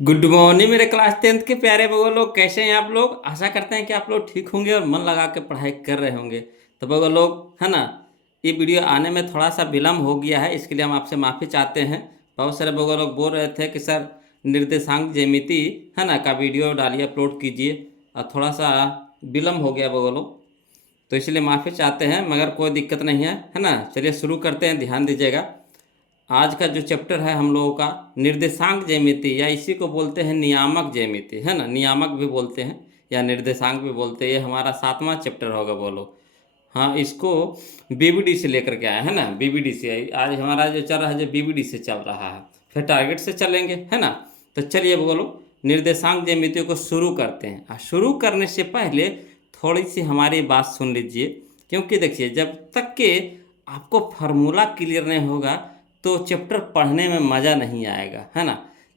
Good morning मेरे class 10th के प्यारे बगो लोग, कैसे हैं आप लोग। आशा करते हैं कि आप लोग ठीक होंगे और मन लगा के पढ़ाई कर रहे होंगे। तो बगो लोग, है ना, ये वीडियो आने में थोड़ा सा विलम्ब हो गया है, इसके लिए हम आपसे माफ़ी चाहते हैं। बहुत सारे बगो लोग बोल रहे थे कि सर निर्देशांक ज्यामिति, है ना, का वीडियो डालिए, अपलोड कीजिए, और थोड़ा सा विलम्ब हो गया बगो लोग, तो इसलिए माफ़ी चाहते हैं, मगर कोई दिक्कत नहीं है ना। चलिए शुरू करते हैं, ध्यान दीजिएगा। आज का जो चैप्टर है हम लोगों का निर्देशांक ज्यामिति, या इसी को बोलते हैं नियामक ज्यामिति, है ना, नियामक भी बोलते हैं या निर्देशांक भी बोलते हैं। ये हमारा 7वां चैप्टर होगा बोलो। हाँ, इसको बीबीडी से लेकर के आए, है ना, बीबीडी से आज हमारा जो चल रहा है, जो बीबीडी से चल रहा है, फिर टारगेट से चलेंगे, है ना। तो चलिए बोलो, निर्देशांक ज्यामिति को शुरू करते हैं। शुरू करने से पहले थोड़ी सी हमारी बात सुन लीजिए, क्योंकि देखिए, जब तक के आपको फार्मूला क्लियर नहीं होगा तो चैप्टर पढ़ने में मज़ा नहीं आएगा, है ना।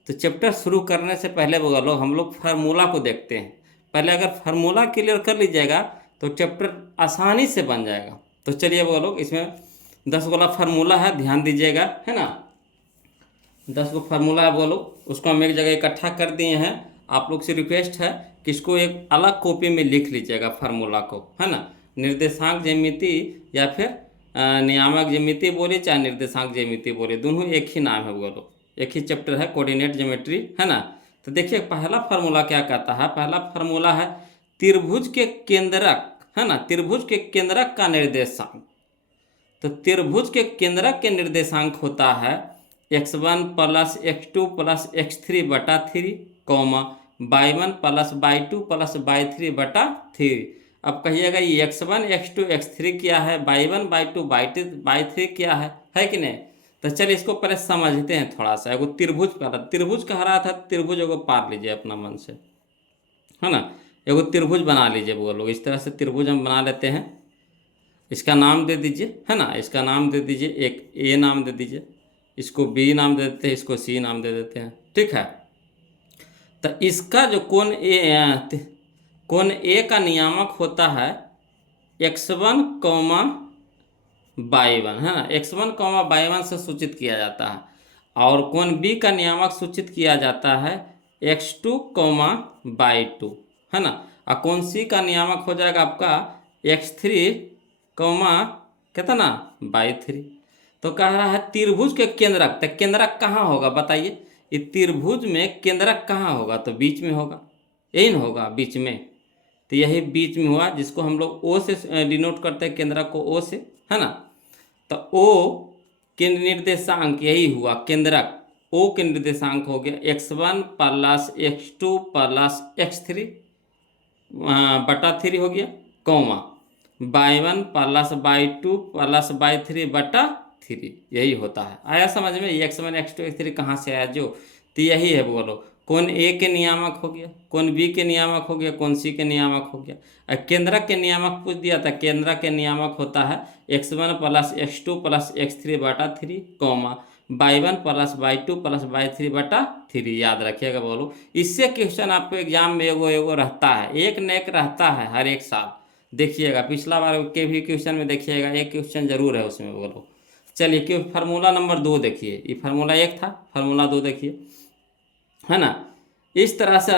तो चैप्टर शुरू करने से पहले बोलो, हम लोग फार्मूला को देखते हैं। पहले अगर फार्मूला क्लियर कर लीजिएगा तो चैप्टर आसानी से बन जाएगा। तो चलिए बोलो, इसमें 10 वाला फार्मूला है, ध्यान दीजिएगा, है ना। 10 गो फार्मूला है बोलो, उसको हम एक जगह इकट्ठा कर दिए हैं। आप लोग से रिक्वेस्ट है कि इसको एक अलग कॉपी में लिख लीजिएगा फार्मूला को, है ना। निर्देशांक ज्यामिति या फिर नियामक ज्यामिति बोलिए, चाहे निर्देशांक ज्यामिति बोलिए, दोनों एक ही नाम है बोलो, एक ही चैप्टर है, कोऑर्डिनेट ज्योमेट्री, है ना। तो देखिए पहला फार्मूला क्या कहता है। पहला फार्मूला है त्रिभुज के केंद्रक, है ना, त्रिभुज के केंद्रक का निर्देशांक। तो त्रिभुज के केंद्रक के निर्देशांक होता है x1 plus x2 plus x3 बटा 3, comma y1 plus y2 plus y3 बटा 3। अब कहिएगा ये x1 x2 x3 क्या है, y1 y2 y3 क्या है कि नहीं। तो चलिए इसको पहले समझते हैं थोड़ा सा। एगो त्रिभुज, पहला त्रिभुज कह रहा था, त्रिभुज एगो पार लीजिए अपना मन से, है ना। एगो त्रिभुज बना लीजिए वो लोग, इस तरह से त्रिभुज हम बना लेते हैं। इसका नाम दे दीजिए, है ना, इसका नाम दे दीजिए, एक ए नाम दे दीजिए, इसको बी नाम दे देते हैं, इसको सी नाम दे देते हैं, ठीक है। तो इसका जो कोण ए का नियामक होता है x1 कॉमा y1, है ना, x1 कॉमा y1 से सूचित किया जाता है। और कोण बी का नियामक सूचित किया जाता है x2 कॉमा y2, है ना। और कोण सी का नियामक हो जाएगा आपका x3 कॉमा कितना y3। तो कह रहा है त्रिभुज के केंद्रक, तो केंद्रक कहाँ होगा बताइए। ये त्रिभुज में केंद्रक कहाँ होगा, तो बीच में होगा, यही ना होगा बीच में। तो यही बीच में हुआ, जिसको हम लोग ओ से डिनोट करते हैं, केंद्रक को ओ से, है ना। तो ओ के निर्देशांक यही हुआ केंद्रक, ओ के निर्देशांक हो गया x1 plus x2 plus x3 बटा 3 हो गया, comma y1 plus y2 plus y3 बटा 3, यही होता है। आया समझ में, x1 x2 x3 कहाँ से आया जो, तो यही है बोलो। कौन ए के नियामक हो गया, कौन बी के नियामक हो गया, कौन सी के नियामक हो गया। केंद्रक के नियामक पूछ दिया था, केंद्रक के नियामक होता है x1 plus x2 plus x3 बटा 3, comma y1 plus y2 plus y3 बटा 3, याद रखिएगा बोलो। इससे क्वेश्चन आपको एग्जाम में एगो एगो रहता है, एक न एक रहता है हर एक साल। देखिएगा पिछला बार के भी क्वेश्चन में देखिएगा, एक क्वेश्चन जरूर है उसमें बोलो। चलिए क्यों, फार्मूला नंबर 2 देखिए, ये फार्मूला 1 था, फार्मूला 2 देखिए, है ना। इस तरह से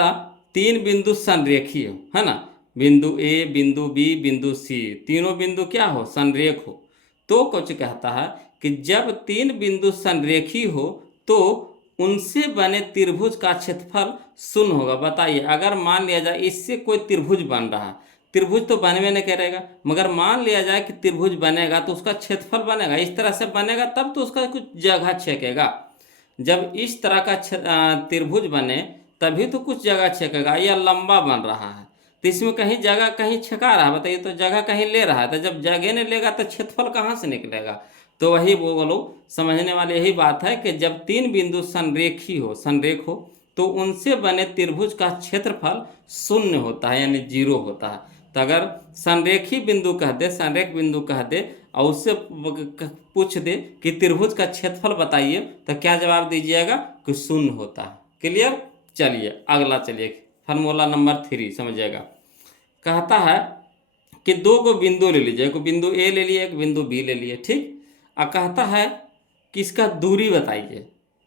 3 बिंदु संरेखीय हो, है ना, बिंदु ए, बिंदु बी, बिंदु सी, तीनों बिंदु क्या हो, संरेख हो। तो कुछ कहता है कि जब 3 बिंदु संरेखी हो तो उनसे बने त्रिभुज का क्षेत्रफल शून्य होगा। बताइए, अगर मान लिया जाए इससे कोई त्रिभुज बन रहा है, त्रिभुज तो बनवे नहीं करेगा, मगर मान लिया जाए कि त्रिभुज बनेगा तो उसका क्षेत्रफल बनेगा, इस तरह से बनेगा तब तो उसका कुछ जगह छेकेगा। जब इस तरह का त्रिभुज बने तभी तो कुछ जगह छेकेगा। यह लंबा बन रहा है तो इसमें कहीं जगह कहीं छेका रहा है, बताइए, तो जगह कहीं ले रहा है, तो जब जगह नहीं लेगा तो क्षेत्रफल कहाँ से निकलेगा। तो वही वो बोलो, समझने वाली यही बात है कि जब 3 बिंदु संरेखी हो, संरेख हो, तो उनसे बने त्रिभुज का क्षेत्रफल शून्य होता है, यानी 0 होता है। तो अगर संरेखी बिंदु कह दे, संरेख बिंदु कह दे और उससे पूछ दे कि त्रिभुज का क्षेत्रफल बताइए, तो क्या जवाब दीजिएगा कि शून्य होता है। क्लियर। चलिए अगला, चलिए फार्मूला नंबर 3 समझिएगा। कहता है कि 2 को बिंदु ले लीजिए, एक बिंदु ए ले लिए, एक बिंदु बी ले लिए, ठीक। और कहता है कि इसका दूरी बताइए,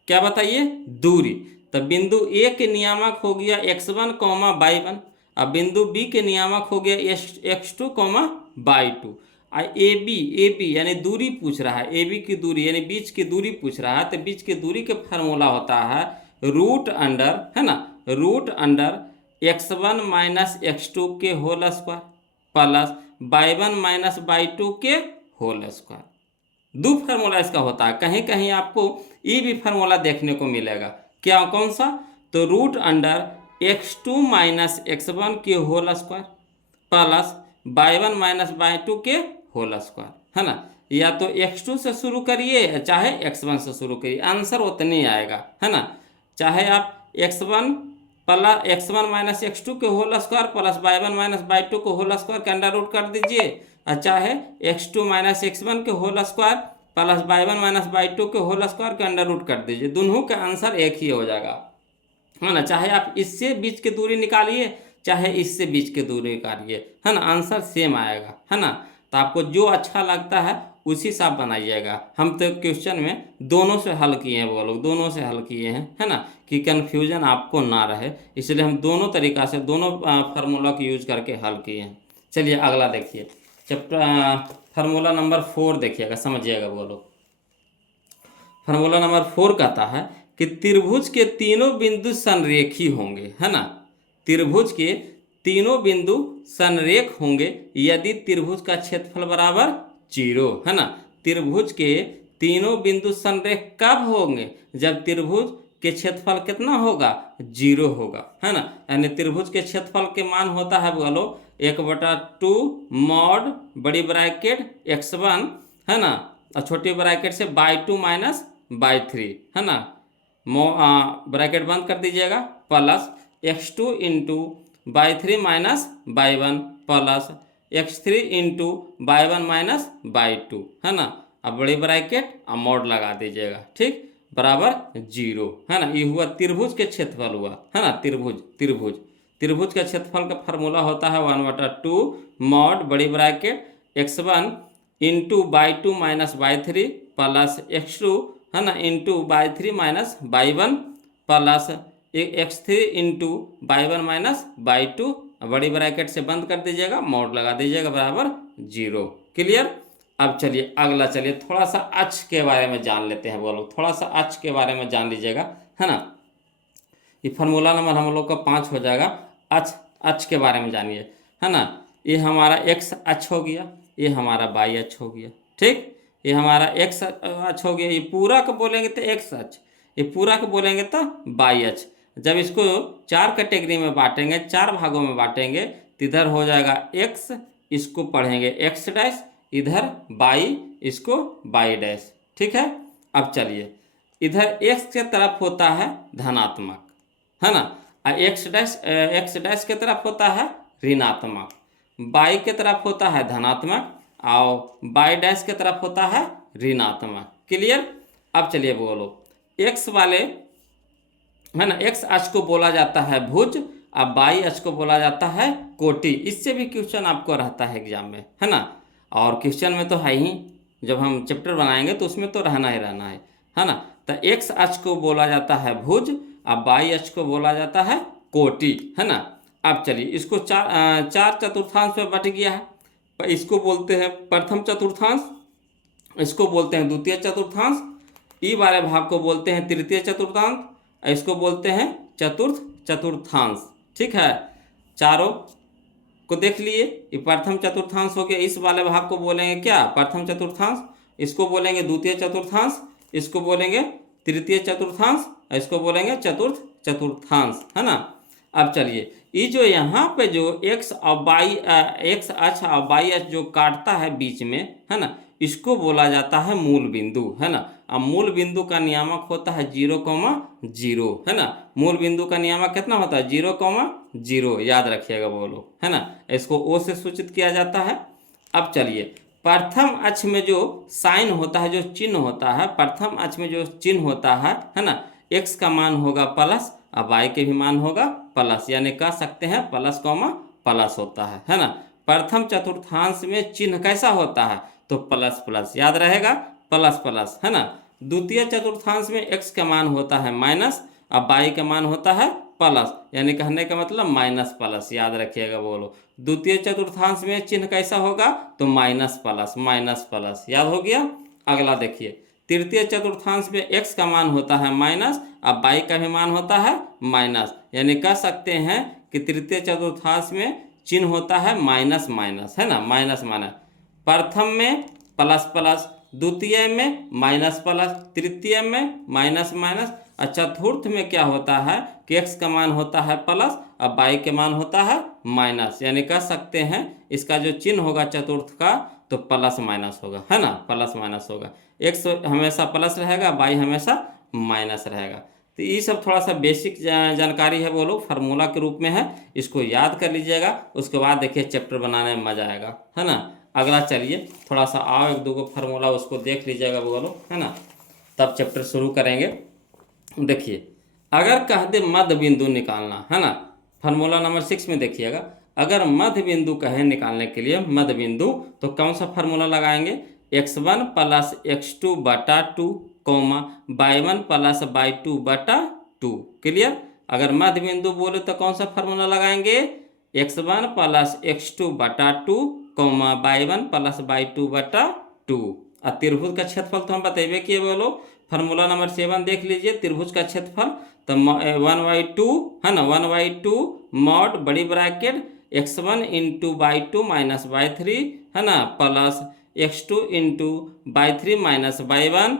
क्या बताइए, दूरी। तो बिंदु ए के नियामक हो गया x1 कॉमा y1, अब बिंदु बी के नियामक हो गया x2 comma y2। A B यानी दूरी पूछ रहा है, ए बी की दूरी यानी बीच की दूरी पूछ रहा है, तो बीच की दूरी के फार्मूला होता है रूट अंडर, है ना, root under x1 minus x2 के whole square plus y1 minus y2 के होल स्क्वायर। दो फार्मूला इसका होता है, कहीं कहीं आपको ये भी फार्मूला देखने को मिलेगा, क्या कौन सा, तो root under x2 minus x1 के whole square plus y1 minus y2 के होल स्क्वायर, है ना। या तो x2 से शुरू करिए चाहे x1 से शुरू करिए, आंसर उतने ही आएगा, है ना। चाहे आप x1 माइनस x2 के whole square plus y1 minus y2 के होल स्क्वायर के अंडर रूट कर दीजिए, और चाहे x2 माइनस x1 के whole square plus y1 minus y2 के होल स्क्वायर के अंडर रूट कर दीजिए, दोनों का आंसर एक ही हो जाएगा, है ना। चाहे आप इससे बीच की दूरी निकालिए चाहे इससे बीच की दूरी निकालिए, है ना, आंसर सेम आएगा, है ना। तो आपको जो अच्छा लगता है उसी से आप बनाइएगा। हम तो क्वेश्चन में दोनों से हल किए हैं, वो लोग दोनों से हल किए हैं, है ना, कि कन्फ्यूजन आपको ना रहे, इसलिए हम दोनों तरीक़ा से दोनों फार्मूला को यूज करके हल किए हैं। चलिए अगला देखिए, चैप्टर फार्मूला नंबर 4 देखिएगा, समझिएगा वो लोग। फार्मूला नंबर 4 कहता है कि त्रिभुज के तीनों बिंदु संरेखी होंगे, है ना, त्रिभुज के तीनों बिंदु संरेख होंगे यदि त्रिभुज का क्षेत्रफल बराबर 0, है ना। त्रिभुज के तीनों बिंदु संरेख कब होंगे, जब त्रिभुज के क्षेत्रफल कितना होगा, 0 होगा, है ना। यानी त्रिभुज के क्षेत्रफल के मान होता है बोलो 1/2 मॉड बड़ी ब्रैकेट x1, है ना, और छोटी ब्रैकेट से y2 माइनस y3, है ना, ब्रैकेट बंद कर दीजिएगा, plus x2 into y3 minus y1 plus x3 into y1 minus y2, है ना। अब बड़ी ब्रैकेट और मॉड लगा दीजिएगा, ठीक, बराबर 0, है ना। ये हुआ त्रिभुज के क्षेत्रफल हुआ, है ना, त्रिभुज का क्षेत्रफल का फार्मूला होता है 1/2 मॉड बड़ी bracket x1 into y2 minus y3 plus x2, है ना, into y3 minus y1 plus x3 into y1 minus y2, बड़ी ब्रैकेट से बंद कर दीजिएगा, मॉड लगा दीजिएगा, बराबर 0। क्लियर। अब चलिए अगला, चलिए थोड़ा सा अक्ष के बारे में जान लेते हैं, वो लोग थोड़ा सा अक्ष के बारे में जान लीजिएगा, है ना। ये फार्मूला नंबर हम लोग का 5 हो जाएगा। अक्ष के बारे में जानिए, है ना। ये हमारा x अक्ष हो गया, ये हमारा y अक्ष हो गया, ठीक, ये हमारा x अक्ष हो गया, ये पूरा को बोलेंगे तो x अक्ष, ये पूरा को बोलेंगे तो y अक्ष। जब इसको 4 कैटेगरी में बांटेंगे, 4 भागों में बांटेंगे, तो इधर हो जाएगा x, इसको पढ़ेंगे x डैश, इधर y, इसको y डैश, ठीक है। अब चलिए इधर x के तरफ होता है धनात्मक, है ना, x डैश के तरफ होता है ऋणात्मक, y के तरफ होता है धनात्मक और y डैश के तरफ होता है ऋणात्मक। क्लियर। अब चलिए बोलो, x वाले, है ना, x अक्ष को बोला जाता है भुज, अब y अक्ष को बोला जाता है कोटि। इससे भी क्वेश्चन आपको रहता है एग्जाम में, है ना, और क्वेश्चन में तो है ही, जब हम चैप्टर बनाएंगे तो उसमें तो रहना ही रहना है ना। तो x अक्ष को बोला जाता है भुज, अब y अक्ष को बोला जाता है कोटि, है ना। अब चलिए इसको चार चतुर्थांश में बट गया है, इसको बोलते हैं प्रथम चतुर्थांश, इसको बोलते हैं द्वितीय चतुर्थांश, ई वाले भाग को बोलते हैं तृतीय चतुर्थांश, इसको बोलते हैं चतुर्थ चतुर्थांश, ठीक है। चारों को देख लिए, ये प्रथम चतुर्थांश हो गया, इस वाले भाग को बोलेंगे क्या, प्रथम चतुर्थांश, इसको बोलेंगे द्वितीय चतुर्थांश, इसको बोलेंगे तृतीय चतुर्थांश, इसको बोलेंगे चतुर्थ चतुर्थांश, है ना। अब चलिए ये जो यहाँ पे जो x और y, x अक्ष और y अक्ष जो काटता है बीच में, है ना, इसको बोला जाता है मूल बिंदु, है ना। अब मूल बिंदु का नियामक होता है 0,0, है ना। मूल बिंदु का नियामक कितना होता है 0,0, याद रखिएगा वो लोग, है ना। इसको O से सूचित किया जाता है। अब चलिए प्रथम अक्ष में जो साइन होता है, जो चिन्ह होता है, प्रथम अक्ष में जो चिन्ह होता है ना, x का मान होगा प्लस और y के भी मान होगा प्लस, यानी कह सकते हैं प्लस कॉमा प्लस होता है ना। प्रथम चतुर्थांश में चिन्ह कैसा होता है, तो प्लस प्लस, याद रहेगा, प्लस प्लस, है ना। द्वितीय चतुर्थांश में x का मान होता है माइनस अब बाई का मान होता है प्लस, यानी कहने का मतलब माइनस प्लस, याद रखिएगा बोलो। द्वितीय चतुर्थांश में चिन्ह कैसा होगा, तो माइनस प्लस, याद हो गया। अगला देखिए, तृतीय चतुर्थांश में x का मान होता है माइनस, अब y का भी मान होता है माइनस, यानी कह सकते हैं कि तृतीय चतुर्थांश में चिन्ह होता है माइनस माइनस, है ना, माइनस माइनस। प्रथम में प्लस प्लस, द्वितीय में माइनस प्लस, तृतीय में माइनस माइनस, और चतुर्थ में क्या होता है कि x का मान होता है प्लस, अब y के मान होता है माइनस, यानी कह सकते हैं इसका जो चिन्ह होगा चतुर्थ का तो प्लस माइनस होगा, है ना, प्लस माइनस होगा। x हमेशा प्लस रहेगा, y हमेशा माइनस रहेगा। तो ये सब थोड़ा सा बेसिक जानकारी है, वो लोग फार्मूला के रूप में है, इसको याद कर लीजिएगा। उसके बाद देखिए चैप्टर बनाने में मजा आएगा, है ना। अगला चलिए थोड़ा सा आओ एक दो को फार्मूला उसको देख लीजिएगा वो लोग, है ना, तब चैप्टर शुरू करेंगे। देखिए, अगर कह दे मध्य बिंदु निकालना, है ना, फार्मूला नंबर 6 में देखिएगा, अगर मध्य बिंदु कहे निकालने के लिए मध्य बिंदु, तो कौन सा फार्मूला लगाएंगे, x1 प्लस x2 बटा 2, y1 प्लस y2 बटा 2। क्लियर। अगर मध्य बिंदु बोले तो कौन सा फार्मूला लगाएंगे, x1 प्लस x2 बटा 2, y1 प्लस y2 बटा 2। और त्रिभुज का क्षेत्रफल तो हम बतेबे किए बोलो, फार्मूला नंबर 7 देख लीजिए, त्रिभुज का क्षेत्रफल तो 1/2, है ना, 1/2 मॉड बड़ी bracket x1 into y2 minus y3, है ना, plus x2 into y3 minus y1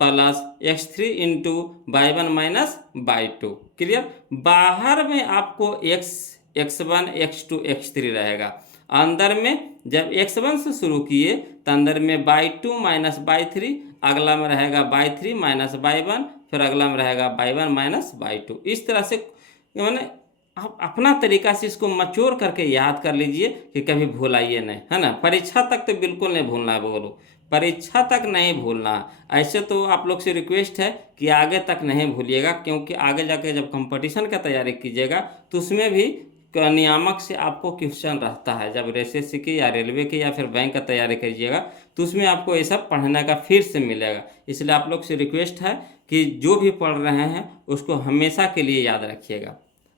plus x3 into y1 minus y2। Clear. बाहर में आपको x1 x2 x3 रहेगा, अंदर में जब x1 से शुरू किए तो अंदर में y2 माइनस y3, अगला में रहेगा y3 माइनस y1, फिर अगला में रहेगा y1 माइनस y2। इस तरह से मैंने आप अपना तरीका से इसको मचोर करके याद कर लीजिए कि कभी भूलाइए नहीं, है ना। परीक्षा तक तो बिल्कुल नहीं भूलना है बोलो, परीक्षा तक नहीं भूलना है। ऐसे तो आप लोग से रिक्वेस्ट है कि आगे तक नहीं भूलिएगा, क्योंकि आगे जाके जब कंपटीशन का तैयारी कीजिएगा तो उसमें भी नियामक से आपको क्वेश्चन रहता है। जब एसएससी की या रेलवे की या फिर बैंक का तैयारी कीजिएगा तो उसमें आपको ये सब पढ़ने का फिर से मिलेगा। इसलिए आप लोग से रिक्वेस्ट है कि जो भी पढ़ रहे हैं उसको हमेशा के लिए याद रखिएगा।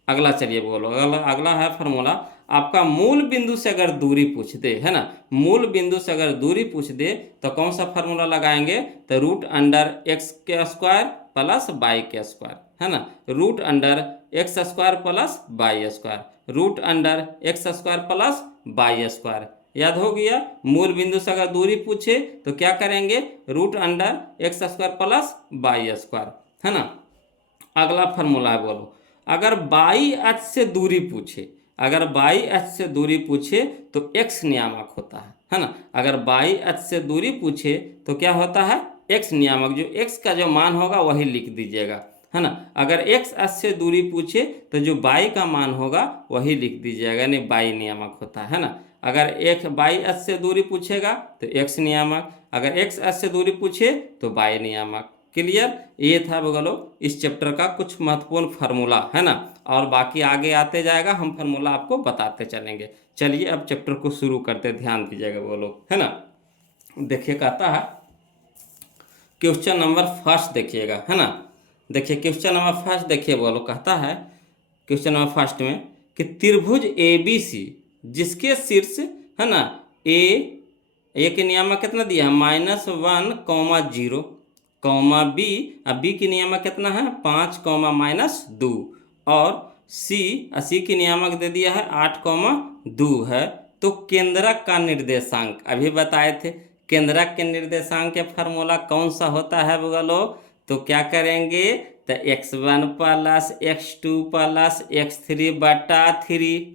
अगला चलिए बोलो, अगला है फार्मूला, आपका मूल बिंदु से अगर दूरी पूछ दे, है ना, मूल बिंदु से अगर दूरी पूछ दे तो कौन सा फार्मूला लगाएंगे, तो रूट अंडर एक्स के स्क्वायर प्लस वाई के स्क्वायर, है ना, root under x square plus y square, root under x square plus y square. याद हो गया। मूल बिंदु से अगर दूरी पूछे तो क्या करेंगे, root under x square plus y square, है ना। अगला फार्मूला है बोलो, अगर बाई अक्ष से दूरी पूछे, अगर बाई अक्ष से दूरी पूछे तो x नियामक होता है ना। अगर बाई अक्ष से दूरी पूछे तो क्या होता है, x नियामक, जो x का जो मान होगा वही लिख दीजिएगा, है ना। अगर x अक्ष से दूरी पूछे तो जो y का मान होगा वही लिख दीजिएगा, यानी y नियामक होता है ना। अगर एक y अक्ष से दूरी पूछेगा तो x नियामक, अगर x अक्ष से दूरी पूछे तो y नियामक। क्लियर। ये था बगलो इस चैप्टर का कुछ महत्वपूर्ण फार्मूला, है ना, और बाकी आगे आते जाएगा, हम फार्मूला आपको बताते चलेंगे। चलिए अब चैप्टर को शुरू करते, ध्यान दीजिएगा वो लोग, है ना। देखिए कहता है क्वेश्चन नंबर फर्स्ट, देखिएगा, है ना। देखिए क्वेश्चन नंबर फर्स्ट देखिए वो लोग कहता है क्वेश्चन नंबर फर्स्ट में कि त्रिभुज ABC जिसके शीर्ष, है ना, ए के नियामक कितना दिया है, -1, 0, बी, अब बी की नियामक कितना है 5, -2, और सी की नियामक दे दिया है 8, 2 है। तो केंद्रक का निर्देशांक अभी बताए थे, केंद्रक के निर्देशांक के फार्मूला कौन सा होता है बोलो, तो क्या करेंगे, तो x1 plus x2 plus x3 बटा 3,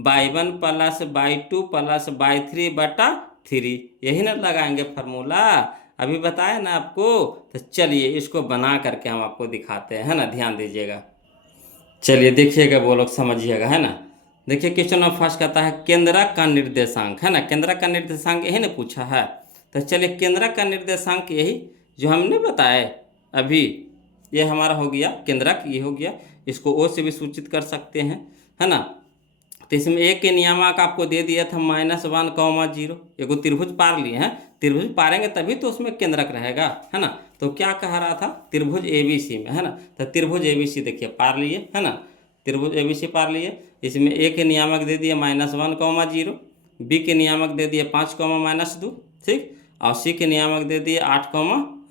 y1 plus y2 plus y3 बटा 3, यही ना लगाएंगे फार्मूला, अभी बताया ना आपको। तो चलिए इसको बना करके हम आपको दिखाते हैं, है ना, ध्यान दीजिएगा। चलिए देखिएगा वो लोग, समझिएगा, है ना। देखिए क्वेश्चन नंबर फर्स्ट कहता है केंद्रक का निर्देशांक, है ना, केंद्रक का निर्देशांक यही ना पूछा है। तो चलिए केंद्रक का निर्देशांक यही जो हमने बताए अभी, ये हमारा हो गया केंद्रक, ये हो गया, इसको ओ से भी सूचित कर सकते हैं, है ना। तो इसमें एक के नियामक आपको दे दिया था -1, 0। एगो त्रिभुज पार लिए हैं, त्रिभुज पारेंगे तभी तो उसमें केंद्रक रहेगा, है ना। तो क्या कह रहा था, त्रिभुज ABC में, है ना। तो त्रिभुज ABC देखिए पार लिए, है ना, त्रिभुज ABC पार लिए। इसमें ए के नियामक दे दिए -1, 0, बी के नियामक दे दिए 5, -2, ठीक, और सी के नियामक दे दिए 8,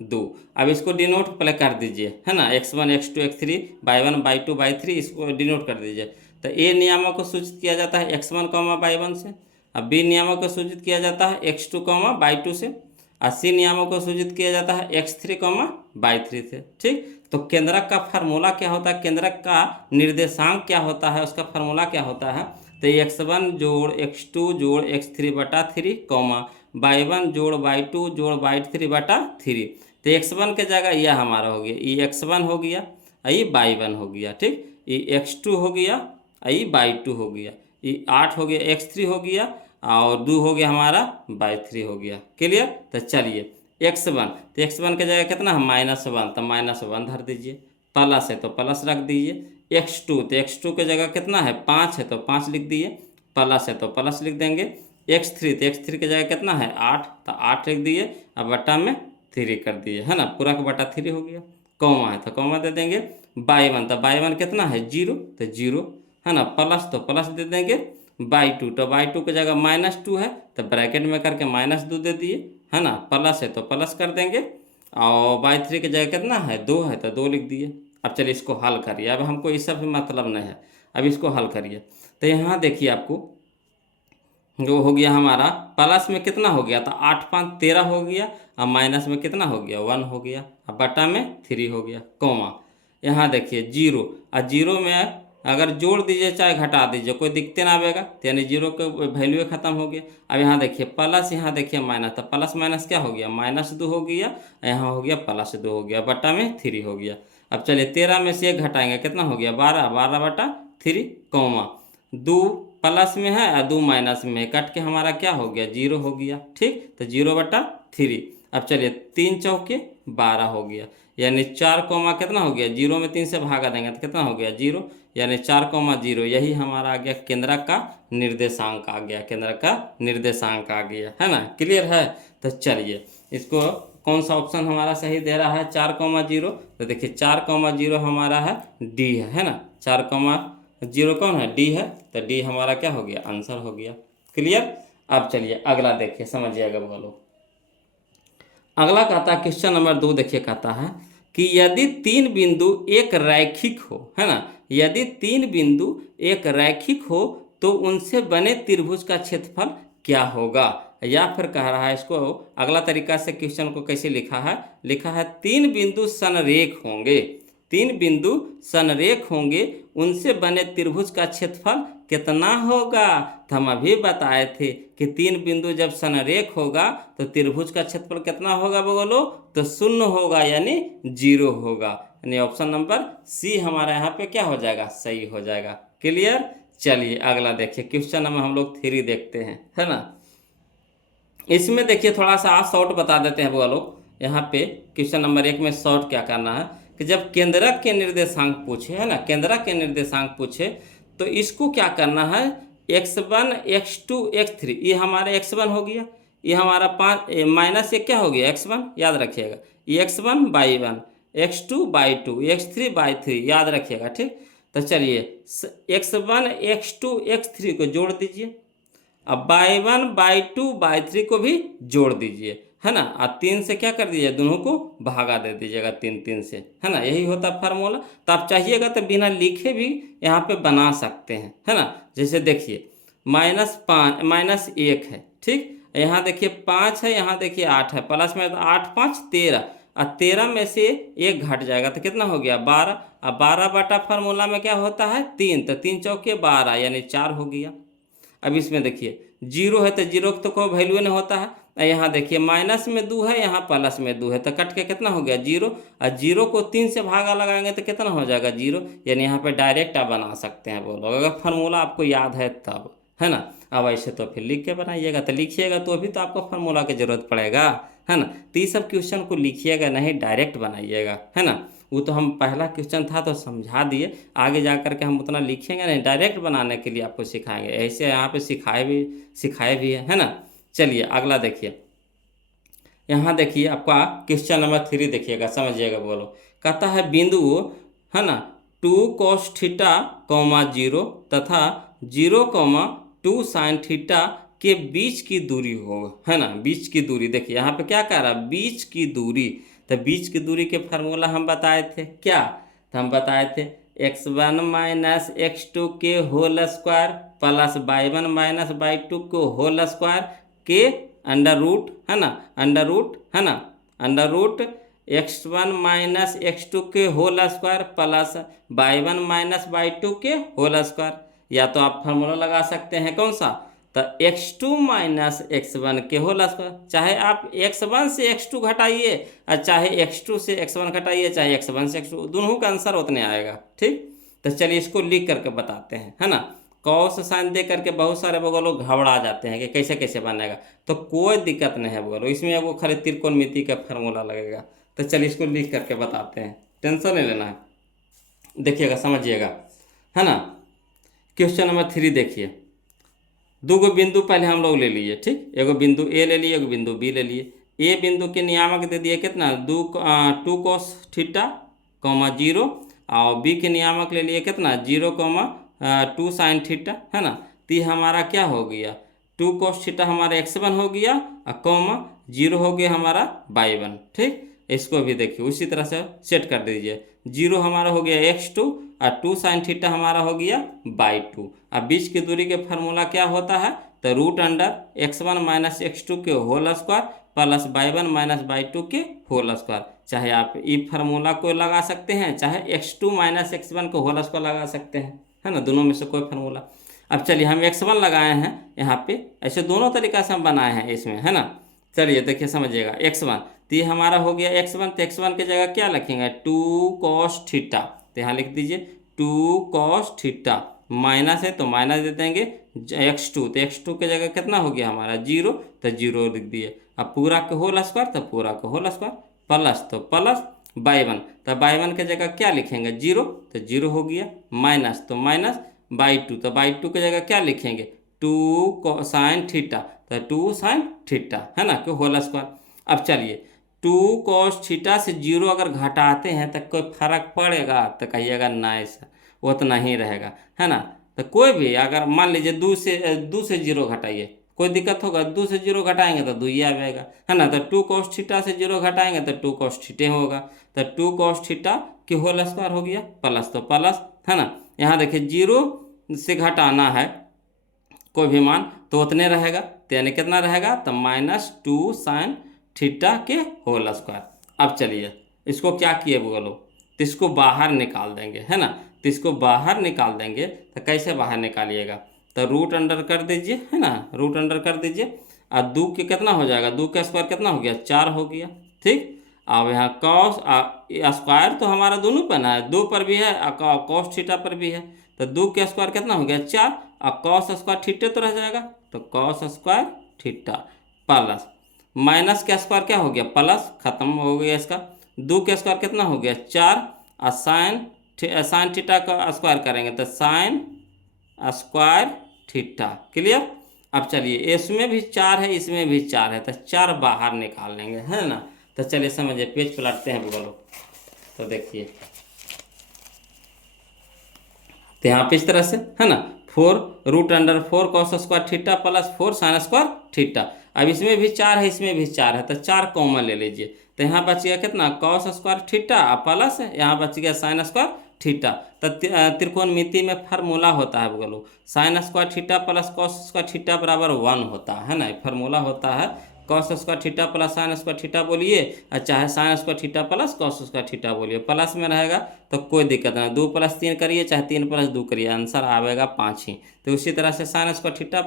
2। अब इसको डिनोट प्ले कर दीजिए, है ना, x1, x2, x3, y1, y2, y3, इसको डिनोट कर दीजिए। तो ए नियामक को सूचित किया जाता है x1, y1 से, अब बी नियामक को सूचित किया जाता है x2, y2 से, और सी नियामक को सूचित किया जाता है x3, y3 से, ठीक। तो केंद्रक का फार्मूला क्या होता है, केंद्रक का निर्देशांक क्या होता है, उसका फार्मूला क्या होता है, तो x1 जोड़ x2 जोड़ x3 बटा 3, y1 जोड़ y2 जोड़ y3 बटा 3। तो x1 के जगह यह हमारा हो गया, ये x1 हो गया, ये y1 हो गया, ठीक, ये x2 हो गया, ये y2 हो गया, ये 8 हो गया, x3 हो गया, और 2 हो गया हमारा y3 हो गया। क्लियर। तो चलिए x1, तो x1 के जगह कितना है -1, तो -1 धर दीजिए, प्लस है तो प्लस रख दीजिए। x2, तो x2 के जगह कितना है 5 है तो 5 लिख दिए, प्लस है तो प्लस लिख देंगे। x3, तो x3 के जगह कितना है 8, तो 8 लिख दिए, अब बट्टा में 3 कर दिए, है ना, पूरा का बटा 3 हो गया। कौमा है तो कौमा दे देंगे। y1, तो y1 कितना है 0, तो 0, है ना, प्लस तो प्लस दे देंगे। y2, तो y2 की जगह -2 है तो ब्रैकेट में करके -2 दे दिए, है ना, प्लस है तो प्लस कर देंगे, और y3 की जगह कितना है 2 है तो 2 लिख दिए। अब चलिए इसको हल करिए, अब हमको इस सब से मतलब नहीं है, अब इसको हल करिए। तो यहाँ देखिए आपको जो हो गया हमारा, प्लस में कितना हो गया, तो 8, 5, 13 हो गया, और माइनस में कितना हो गया 1 हो गया, अब बटा में 3 हो गया, कॉमा। यहाँ देखिए 0, और 0 में अगर जोड़ दीजिए चाहे घटा दीजिए कोई दिक्कत ना आएगा, तो यानी 0 के वैल्यू खत्म हो गया। अब यहाँ देखिए प्लस, यहाँ देखिए माइनस, तो प्लस माइनस क्या हो गया -2 हो गया, यहाँ हो गया +2 हो गया, बटा में 3 हो गया। अब चलिए 13 में से 1 घटाएंगे, कितना हो गया 12, 12 बटा 3, कॉमा 2 प्लस में है और 2 माइनस में है, कट के हमारा क्या हो गया 0 हो गया, ठीक। तो 0 बटा 3। अब चलिए 3 चौके 12 हो गया, यानी 4 कॉमा कितना हो गया, 0 में 3 से भागा देंगे तो कितना हो गया 0, यानी 4, 0। यही हमारा आ गया केंद्रक का निर्देशांक आ गया, केंद्रक का निर्देशांक आ गया, है ना। क्लियर है। तो चलिए इसको कौन सा ऑप्शन हमारा सही दे रहा है 4, 0, तो देखिए 4, 0 हमारा है डी है ना, 4, 0 कौन है डी है, तो डी हमारा क्या हो गया आंसर हो गया। क्लियर। अब चलिए अगला देखिए, समझिएगा बोलो। अगला कहता है क्वेश्चन नंबर 2, देखिए कहता है कि यदि 3 बिंदु एक रैखिक हो, है ना, यदि 3 बिंदु एक रैखिक हो तो उनसे बने त्रिभुज का क्षेत्रफल क्या होगा। या फिर कह रहा है इसको अगला तरीका से क्वेश्चन को कैसे लिखा है, 3 बिंदु संरेख होंगे, 3 बिंदु संरेख होंगे, उनसे बने त्रिभुज का क्षेत्रफल कितना होगा। तो हम अभी बताए थे कि 3 बिंदु जब संरेख होगा तो त्रिभुज का क्षेत्रफल कितना होगा बोलो, तो 0 होगा, यानी 0 होगा, यानी ऑप्शन नंबर सी हमारा यहाँ पे क्या हो जाएगा सही हो जाएगा। क्लियर। चलिए अगला देखिए, क्वेश्चन नंबर हम लोग 3 देखते हैं, है ना। इसमें देखिए थोड़ा सा आप शॉर्ट बता देते हैं बोलो। यहाँ पे क्वेश्चन नंबर 1 में शॉर्ट क्या करना है कि जब केंद्रक के निर्देशांक पूछे, है ना, केंद्रक के निर्देशांक पूछे तो इसको क्या करना है, x1, x2, x3, ये हमारा x1 हो गया, ये हमारा 5 -1 क्या हो गया x1, याद रखिएगा, ये x1 y1, x2 y2, x3 y3, याद रखिएगा, ठीक। तो चलिए x1, x2, x3 को जोड़ दीजिए, अब y1, y2, y3 को भी जोड़ दीजिए, है ना, और 3 से क्या कर दीजिए दोनों को भागा दे दीजिएगा, 3 से, है ना, यही होता फार्मूला। तो आप चाहिएगा तो बिना लिखे भी यहाँ पे बना सकते हैं, है ना। जैसे देखिए -5 -1 है, ठीक, यहाँ देखिए 5 है, यहाँ देखिए 8 है, प्लस में तो 8, 5, 13, और 13 में से 1 घट जाएगा तो कितना हो गया 12, और 12 बटा फार्मूला में क्या होता है 3, तो 3 चौके 12, यानी 4 हो गया। अब इसमें देखिए 0 है तो 0 तो कोई वैल्यू नहीं होता है, यहाँ देखिए माइनस में 2 है, यहाँ प्लस में 2 है, तो कट के कितना हो गया 0, और 0 को 3 से भागा लगाएंगे तो कितना हो जाएगा 0, यानी यहाँ पे डायरेक्ट आप बना सकते हैं बोलो, अगर फार्मूला आपको याद है तब, है ना। अब ऐसे तो फिर लिख के बनाइएगा, तो लिखिएगा तो अभी तो आपको फार्मूला की जरूरत पड़ेगा, है ना। तो ये सब क्वेश्चन को लिखिएगा नहीं, डायरेक्ट बनाइएगा, है ना। वो तो हम पहला क्वेश्चन था तो समझा दिए, आगे जा कर के हम उतना लिखेंगे नहीं, डायरेक्ट बनाने के लिए आपको सिखाएंगे, ऐसे यहाँ पे सिखाए भी है ना। चलिए अगला देखिए, यहाँ देखिए आपका क्वेश्चन नंबर 3 देखिएगा, समझिएगा बोलो। कहता है बिंदु है ना 2 cos थीटा, 0 तथा 0, 2 sin थीटा के बीच की दूरी हो, है ना। बीच की दूरी देखिए यहाँ पे क्या कह रहा है, बीच की दूरी। तो बीच की दूरी के फार्मूला हम बताए थे क्या, तो हम बताए थे x1 माइनस x2 के whole square plus y1 minus y2 को होल स्क्वायर के अंडर रूट, है ना, अंडर रूट, है ना, under root x1 minus x2 के whole square plus y1 minus y2 के होल स्क्वायर। या तो आप फार्मूला लगा सकते हैं कौन सा, तो x2 माइनस x1 के होल स्क्वायर, चाहे आप x1 से x2 घटाइए और चाहे x2 से x1 घटाइए, चाहे x1 से x2, दोनों का आंसर उतने आएगा। ठीक, तो चलिए इसको लिख करके बताते हैं, है ना। कॉस साइन दे करके बहुत सारे बगल लोग घबरा जाते हैं कि कैसे कैसे बनेगा, तो कोई दिक्कत नहीं है बगल, इसमें वो खाली त्रिकोणमिति का फार्मूला लगेगा। तो चलिए इसको लिख करके बताते हैं, टेंशन नहीं लेना है, देखिएगा समझिएगा, है ना। क्वेश्चन नंबर 3 देखिए, 2 बिंदु पहले हम लोग ले लिए, ठीक, एगो बिंदु ए ले लिए, एगो बिंदु बी ले लिए। ए बिंदु के नियामक दे दिए कितना 2 cos थीटा, 0, और बी के नियामक ले लिए कितना 0, 2 sin थीटा, है ना। तो ये हमारा क्या हो गया 2 cos थीटा हमारा x1 हो गया और 0 हो गया हमारा y1। ठीक, इसको भी देखिए उसी तरह से सेट कर दीजिए, 0 हमारा हो गया x2 और 2 sin थीटा हमारा हो गया y2। अब बीच की दूरी के फार्मूला क्या होता है, तो root under x1 minus x2 के whole square plus y1 minus y2 के होल स्क्वायर। चाहे आप ई फार्मूला को लगा सकते हैं, चाहे x2 माइनस x1 को होल स्क्वायर लगा सकते हैं, है ना, दोनों में से कोई फार्मूला। अब चलिए हम x1 लगाए हैं यहाँ पे, ऐसे दोनों तरीका से हम बनाए हैं इसमें, है ना। चलिए देखिए समझिएगा x1, तो ये हमारा हो गया x1, तो x1 की जगह क्या लिखेंगे 2 cos थीटा, तो यहाँ लिख दीजिए 2 cos थीटा, माइनस है तो माइनस दे देंगे x2, तो x2 की जगह कितना हो गया हमारा 0, तो 0 लिख दिए। अब पूरा के होल स्क्वायर, तो पूरा का होल स्क्वायर, प्लस तो प्लस y1, तो y1 की जगह क्या लिखेंगे 0, तो 0 हो गया, माइनस तो माइनस y2, तो y2 की जगह क्या लिखेंगे 2 sin थीटा, तो 2 sin थीटा, है ना, कि होल स्क्वायर। अब चलिए 2 cos थीटा से 0 अगर घटाते हैं तो कोई फर्क पड़ेगा, तो कहिएगा नहीं सर उतना ही रहेगा, है ना। तो कोई भी अगर मान लीजिए 2 से 0 घटाइए, कोई दिक्कत होगा, 2 से 0 घटाएंगे तो 2 ही आएगा, है ना। तो 2 cos थीटा से 0 घटाएंगे तो 2 cos थीटे होगा, तो 2 cos थीटा की होल स्क्वायर हो गया, प्लस तो प्लस, है ना। यहाँ देखिए 0 से घटाना है कोई भी मान तो उतने रहेगा, तो यानी कितना रहेगा, तो -2 sin थीटा के होल स्क्वायर। अब चलिए इसको क्या किए बोलो, तो इसको बाहर निकाल देंगे, है ना। तो इसको बाहर निकाल देंगे, तो कैसे बाहर निकालिएगा, तो रूट अंडर कर दीजिए, है ना, रूट अंडर कर दीजिए, और 2 के कितना हो जाएगा, 2 का स्क्वायर कितना हो गया 4 हो गया। ठीक, अब यहाँ कॉस स्क्वायर तो हमारा दोनों पर ना है, 2 पर भी है और कॉस थीटा पर भी है, तो 2 का स्क्वायर कितना हो गया 4, और कॉस स्क्वायर थीटे तो रह जाएगा, तो cos square theta plus minus का स्क्वायर क्या हो गया प्लस, खत्म हो गया इसका। 2 का स्क्वायर कितना हो गया 4, और साइन थीटा का स्क्वायर करेंगे तो साइन स्क्वायर थीटा, क्लियर। अब चलिए इसमें भी 4 है, इसमें भी 4 है, तो 4 बाहर निकाल लेंगे, है ना। तो चलिए समझिए, पेज पलटते हैं बोलो, तो देखिए तो यहाँ पे इस तरह से, है ना, 4 root under 4 cos square theta plus 4 sin square theta. अब इसमें भी 4 है, इसमें भी 4 है, तो 4 कॉमन ले लीजिए, तो यहाँ बच गया कितना cos स्क्वायर थीटा प्लस यहाँ बच गया sin स्क्वायर थीटा। तो त्रिकोणमिति में फार्मूला होता है बोलो, sin square theta plus cos square theta बराबर 1 होता है ना, फार्मूला होता है cos square theta plus sin square theta बोलिए, और चाहे sin square theta plus cos square theta बोलिए, प्लस में रहेगा तो कोई दिक्कत नहीं, 2 + 3 करिए चाहे 3 + 2 करिए, आंसर आएगा 5 ही। तो उसी तरह से sin square theta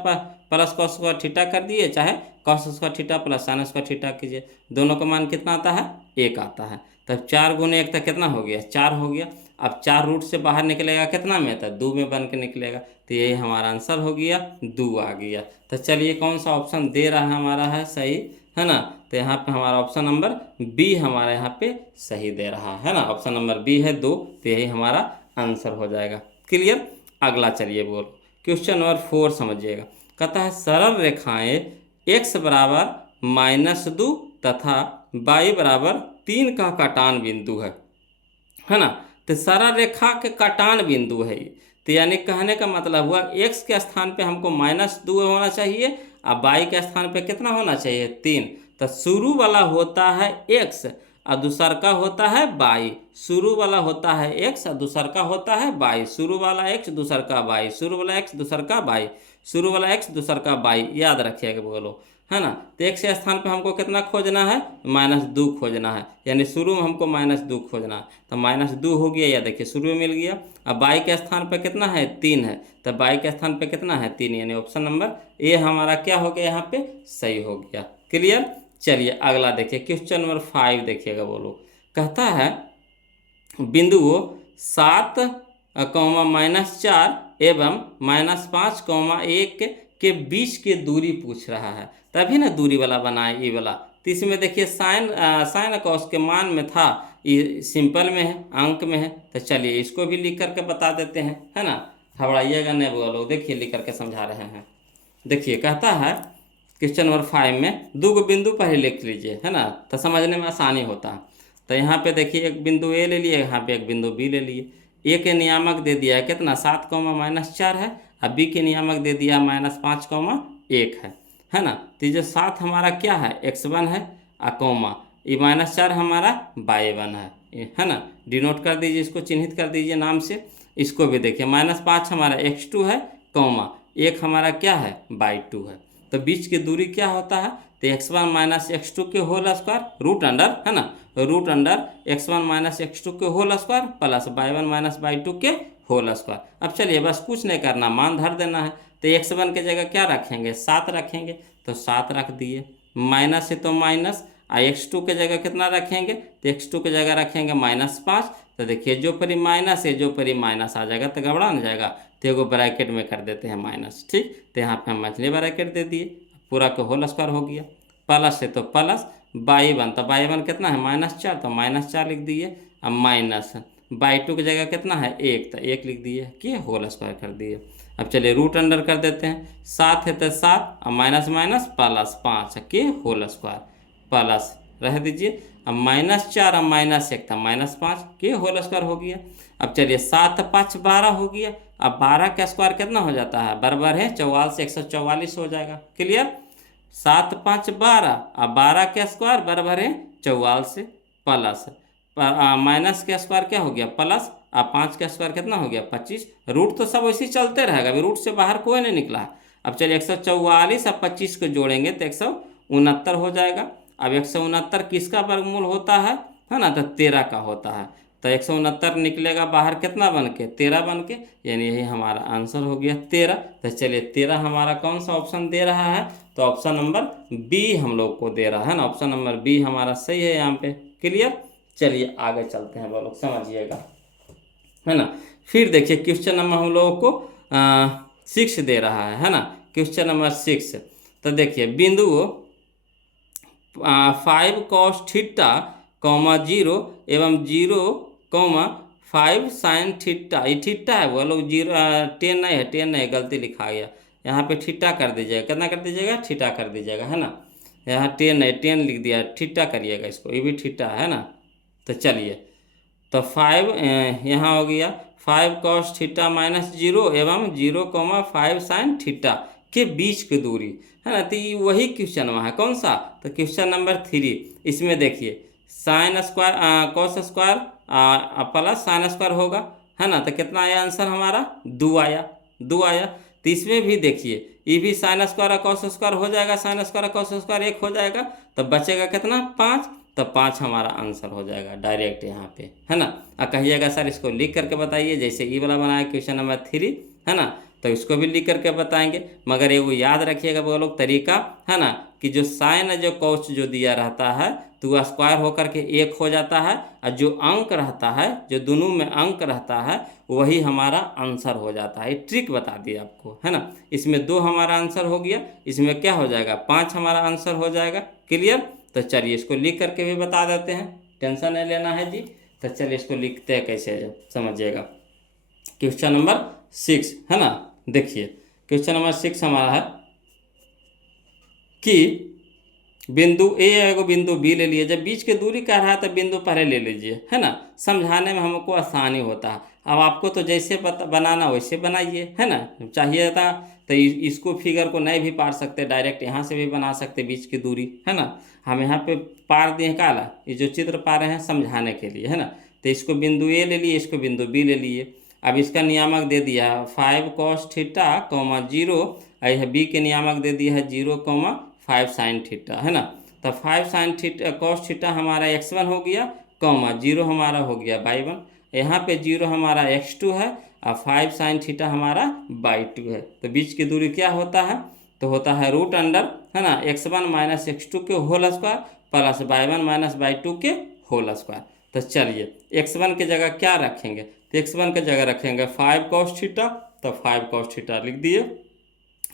plus cos square theta कर दिए, चाहे cos square theta plus sin square theta कीजिए, दोनों का मान कितना आता है 1 आता है। तब 4 × 1 तक कितना हो गया 4 हो गया। अब 4 रूट से बाहर निकलेगा कितना में, तो 2 में बन के निकलेगा, तो यही हमारा आंसर हो गया 2 आ गया। तो चलिए कौन सा ऑप्शन दे रहा है हमारा है सही, है ना। तो यहाँ पे हमारा ऑप्शन नंबर बी हमारा यहाँ पे सही दे रहा है ना, ऑप्शन नंबर बी है 2, तो यही हमारा आंसर हो जाएगा। क्लियर। अगला चलिए बोल, क्वेश्चन नंबर 4 समझिएगा। कहता है सरल रेखाएं x बराबर -2 तथा y बराबर 3 का काटान बिंदु है ना। तो सरल रेखा के काटान बिंदु है ये, तो यानी कहने का मतलब हुआ x के स्थान पे हमको -2 होना चाहिए और y के स्थान पे कितना होना चाहिए 3। तो शुरू वाला होता है x और दूसर का होता है y। शुरू वाला होता है x और दूसर का होता है y। शुरू वाला x दूसर का y, शुरू वाला x दूसर का y, शुरू वाला x दूसर का y, याद रखिएगा बोलो, है ना। तो x के स्थान पे हमको कितना खोजना है -2 खोजना है, यानी शुरू में हमको -2 खोजना है। तो -2 हो गया, या देखिए शुरू में मिल गया। अब y के स्थान पे कितना है 3 है, तो y के स्थान पे कितना है 3, यानी ऑप्शन नंबर ए हमारा क्या हो गया यहाँ पे सही हो गया। क्लियर। चलिए अगला देखिए, क्वेश्चन नंबर 5 देखिएगा बोलो। कहता है बिंदुओं 7, -4 एवं -5, 1 के बीच की दूरी पूछ रहा है। तभी ना दूरी वाला बनाए ये वाला। तो इसमें देखिए साइन कॉस के मान में था, ये सिंपल में है, अंक में है। तो चलिए इसको भी लिख करके बता देते हैं, है ना। घबराइएगा नहीं बोलो, देखिए लिख करके समझा रहे हैं। देखिए कहता है क्वेश्चन नंबर 5 में 2 बिंदु पहले लिख लीजिए, है ना, तो समझने में आसानी होता है। तो यहाँ पे देखिए एक बिंदु ए ले लिए, यहाँ पे एक बिंदु बी ले लिए। ए के नियामक दे दिया है कितना 7, -4 है, और बी के नियामक दे दिया -5, 1 है ना। तो जो 7 हमारा क्या है x1 है, और कौमा ये -4 हमारा y1 है ना। डिनोट कर दीजिए, इसको चिन्हित कर दीजिए नाम से। इसको भी देखिए -5 हमारा x2 है, कौमा 1 हमारा क्या है y2 है। तो बीच की दूरी क्या होता है, तो x1 - x2 के होल स्क्वायर रूट अंडर, है ना, रूट अंडर x1 - x2 के whole square plus y1 - y2 के होल स्क्वायर। अब चलिए बस कुछ नहीं करना, मान धर देना है। तो x1 की जगह क्या रखेंगे 7 रखेंगे, तो 7 रख दिए, माइनस है तो माइनस। और x2 की जगह कितना रखेंगे, तो x2 की जगह रखेंगे -5। तो देखिए जो परी माइनस है जो परी माइनस आ जाएगा, तो घबरा नहीं जाएगा। तो एगो ब्रैकेट में कर देते हैं माइनस, ठीक। तो यहाँ पे हम मछली ब्रैकेट दे दिए, पूरा के होल स्क्वायर हो गया। प्लस है तो प्लस y1, तो y1 कितना है -4, तो -4 लिख दिए। अब माइनस y2 की जगह कितना है 1, तो 1 लिख दिए कि होल स्क्वायर कर दिए। अब चलिए रूट अंडर कर देते हैं, 7 है तो 7, अब माइनस माइनस प्लस 5 के होल स्क्वायर प्लस रह दीजिए। अब -4 अब -1 था -5 के होल स्क्वायर हो गया। अब चलिए 7 5 12 हो गया। अब 12 का स्क्वायर कितना हो जाता है, बराबर है 44 से 144 हो जाएगा। क्लियर। 7 5 12, अब 12 का स्क्वायर बराबर है 44 से, प्लस माइनस का स्क्वायर क्या हो गया प्लस, अब 5 का स्क्वायर कितना हो गया 25। रूट तो सब वैसे ही चलते रहेगा, अभी रूट से बाहर कोई नहीं निकला है। अब चलिए 144 और 25 को जोड़ेंगे तो 169 हो जाएगा। अब 169 किसका वर्गमूल होता है ना, तो 13 का होता है। तो 169 निकलेगा बाहर कितना बन के 13 बन के, यानी यही हमारा आंसर हो गया 13। तो चलिए 13 हमारा कौन सा ऑप्शन दे रहा है, तो ऑप्शन नंबर बी हम लोग को दे रहा है ना, ऑप्शन नंबर बी हमारा सही है यहाँ पे। क्लियर। चलिए आगे चलते हैं, वो लोग समझिएगा, है ना। फिर देखिए क्वेश्चन नंबर हम लोगों को 6 दे रहा है ना, क्वेश्चन नंबर 6। तो देखिए बिंदु 5 cos थीटा, 0 एवं 0, 5 sin थीटा, ये थीटा है वो लोग 10 नहीं है, 10 नहीं गलती लिखा गया, यहाँ पे थीटा कर दीजिएगा, कितना कर दीजिएगा थीटा कर दीजिएगा, है ना। यहाँ 10 है 10 लिख दिया, थीटा करिएगा इसको, ये भी थीटा है ना। तो चलिए तो 5 यहाँ हो गया 5 cos थीटा -0 एवं 0, 5 sin थीटा के बीच की दूरी, है ना। तो ये वही क्वेश्चन वहाँ है, कौन सा, तो क्वेश्चन नंबर 3। इसमें देखिए sine square cos square plus sine square होगा, है ना। तो कितना आया आंसर हमारा 2 आया, 2 आया। तो इसमें भी देखिए ये भी साइन स्क्वायर कॉस स्क्वायर हो जाएगा, साइन स्क्वायर कॉस स्क्वायर 1 हो जाएगा, तो बचेगा कितना 5। तो 5 हमारा आंसर हो जाएगा डायरेक्ट यहाँ पे, है ना। और कहिएगा सर इसको लिख करके बताइए, जैसे ई वाला बनाया क्वेश्चन नंबर 3, है ना, तो इसको भी लिख करके बताएंगे। मगर ये वो याद रखिएगा वो लोग तरीका, है ना, कि जो साइन जो कॉस जो दिया रहता है तो वह स्क्वायर होकर के 1 हो जाता है, और जो अंक रहता है, जो दोनों में अंक रहता है, वही हमारा आंसर हो जाता है। ट्रिक बता दिया आपको, है ना। इसमें 2 हमारा आंसर हो गया, इसमें क्या हो जाएगा 5 हमारा आंसर हो जाएगा। क्लियर। तो चलिए इसको लिख करके भी बता देते हैं, टेंशन नहीं लेना है जी। तो चलिए इसको लिखते हैं कैसे, जब समझिएगा। क्वेश्चन नंबर 6 है ना, देखिए क्वेश्चन नंबर 6 हमारा है कि बिंदु ए एगो बिंदु बी ले लिए। जब बीच की दूरी कह रहा है तो बिंदु पहले ले लीजिए, है ना, समझाने में हमको आसानी होता है। अब आपको तो जैसे बनाना वैसे बनाइए, है ना। चाहिए था तो इसको फिगर को नहीं भी पार सकते, डायरेक्ट यहाँ से भी बना सकते बीच की दूरी, है ना। हम यहाँ पे पार दिए काला, ये जो चित्र पा रहे हैं समझाने के लिए, है ना। तो इसको बिंदु ए ले लिए, इसको बिंदु बी ले लिए। अब इसका नियामक दे दिया 5 cos थीटा, 0, यह बी के नियामक दे दिया है 0, 5 sin थीटा, है ना। तो 5 sin थीटा cos थीटा हमारा x1 हो गया, 0 हमारा हो गया y1, यहाँ पे 0 हमारा x2 है और 5 sin थीटा हमारा y2 है। तो बीच की दूरी क्या होता है, तो होता है रूट अंडर, है ना, x1 माइनस x2 के whole square plus y1 minus y2 के होल स्क्वायर। तो चलिए x1 की जगह क्या रखेंगे, तो x1 की जगह रखेंगे 5 cos थीटा, तो 5 cos थीटा लिख दिए,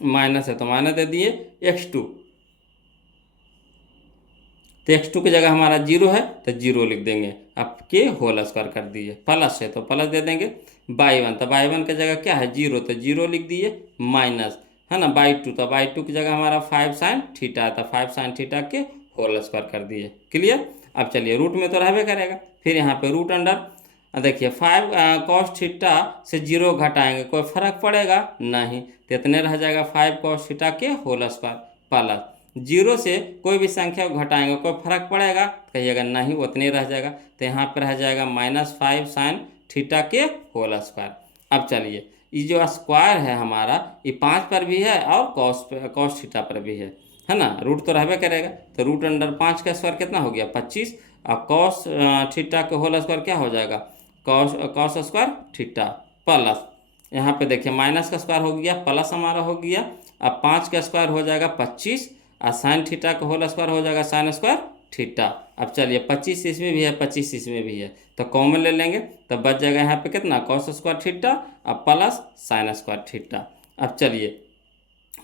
माइनस है तो माइनस दे दिए x2, तो x2 की जगह हमारा 0 है तो 0 लिख देंगे, अब के होल स्क्वायर कर दिए, प्लस है तो प्लस दे देंगे y1, तो y1 की जगह क्या है 0, तो 0 लिख दिए, माइनस, है ना, y2, तो y2 की जगह हमारा 5 sin थीटा, तो 5 sin थीटा के होल स्क्वायर कर दिए, क्लियर। अब चलिए रूट में तो रहबे करेगा, फिर यहाँ पे रूट अंडर, देखिए 5 cos थीटा से 0 घटाएंगे, कोई फर्क पड़ेगा नहीं, तो इतने रह जाएगा 5 cos थीटा के होल स्क्वायर प्लस 0 से कोई भी संख्या को घटाएंगे, कोई फर्क पड़ेगा, कहिएगा नहीं, उतने रह जाएगा, तो यहाँ पर रह जाएगा -5 sin थीटा के होल स्क्वायर। अब चलिए ये जो स्क्वायर है हमारा, ये 5 पर भी है और cos थीटा पर भी है ना, रूट तो रहबे करेगा, तो रूट अंडर 5 का स्क्वायर कितना हो गया 25, और cos थीटा के होल स्क्वायर क्या हो जाएगा cos स्क्वायर थीटा प्लस, यहाँ पे देखिए माइनस का स्क्वायर हो गया प्लस हमारा हो गया, अब 5 का स्क्वायर हो जाएगा 25 और साइन थीटा का होल स्क्वायर हो जाएगा साइन स्क्वायर थीटा। अब चलिए 25 इसमें भी है 25 इसमें भी है, तो कॉमन ले लेंगे, तो बच जाएगा यहाँ पे कितना cos स्क्वायर थीटा और प्लस साइन स्क्वायर थीटा। अब चलिए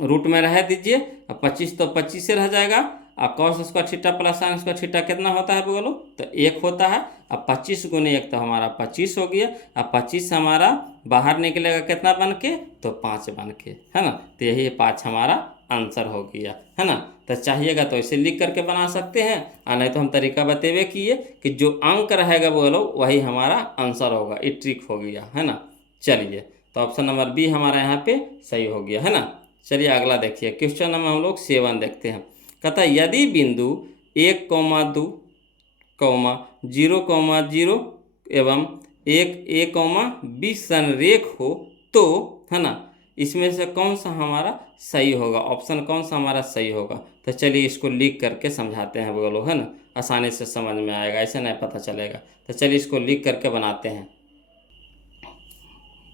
रूट में रह दीजिए, अब 25 तो 25 से रह जाएगा, और cos square theta plus sine square theta कितना होता है बोलो, तो 1 होता है। अब 25 गुने 1 तो हमारा 25 हो गया, अब 25 हमारा बाहर निकलेगा कितना बन के, तो 5 बन के, है ना, तो यही 5 हमारा आंसर हो गया, है ना। तो चाहिएगा तो इसे लिख करके बना सकते हैं, और नहीं तो हम तरीका बतेबे किए कि जो अंक रहेगा बोलो वही हमारा आंसर होगा, ये ट्रिक हो गया, है ना। चलिए तो ऑप्शन नंबर बी हमारा यहाँ पे सही हो गया, है ना। चलिए अगला देखिए, क्वेश्चन नंबर हम लोग 7 देखते हैं। कहता है यदि बिंदु 1, 2, 0, 0 एवं 1, A, B संरेख हो तो, है ना, इसमें से कौन सा हमारा सही होगा, ऑप्शन कौन सा हमारा सही होगा। तो चलिए इसको लिख करके समझाते हैं बोलो, है ना, आसानी से समझ में आएगा, ऐसे नहीं पता चलेगा। तो चलिए इसको लिख करके बनाते हैं,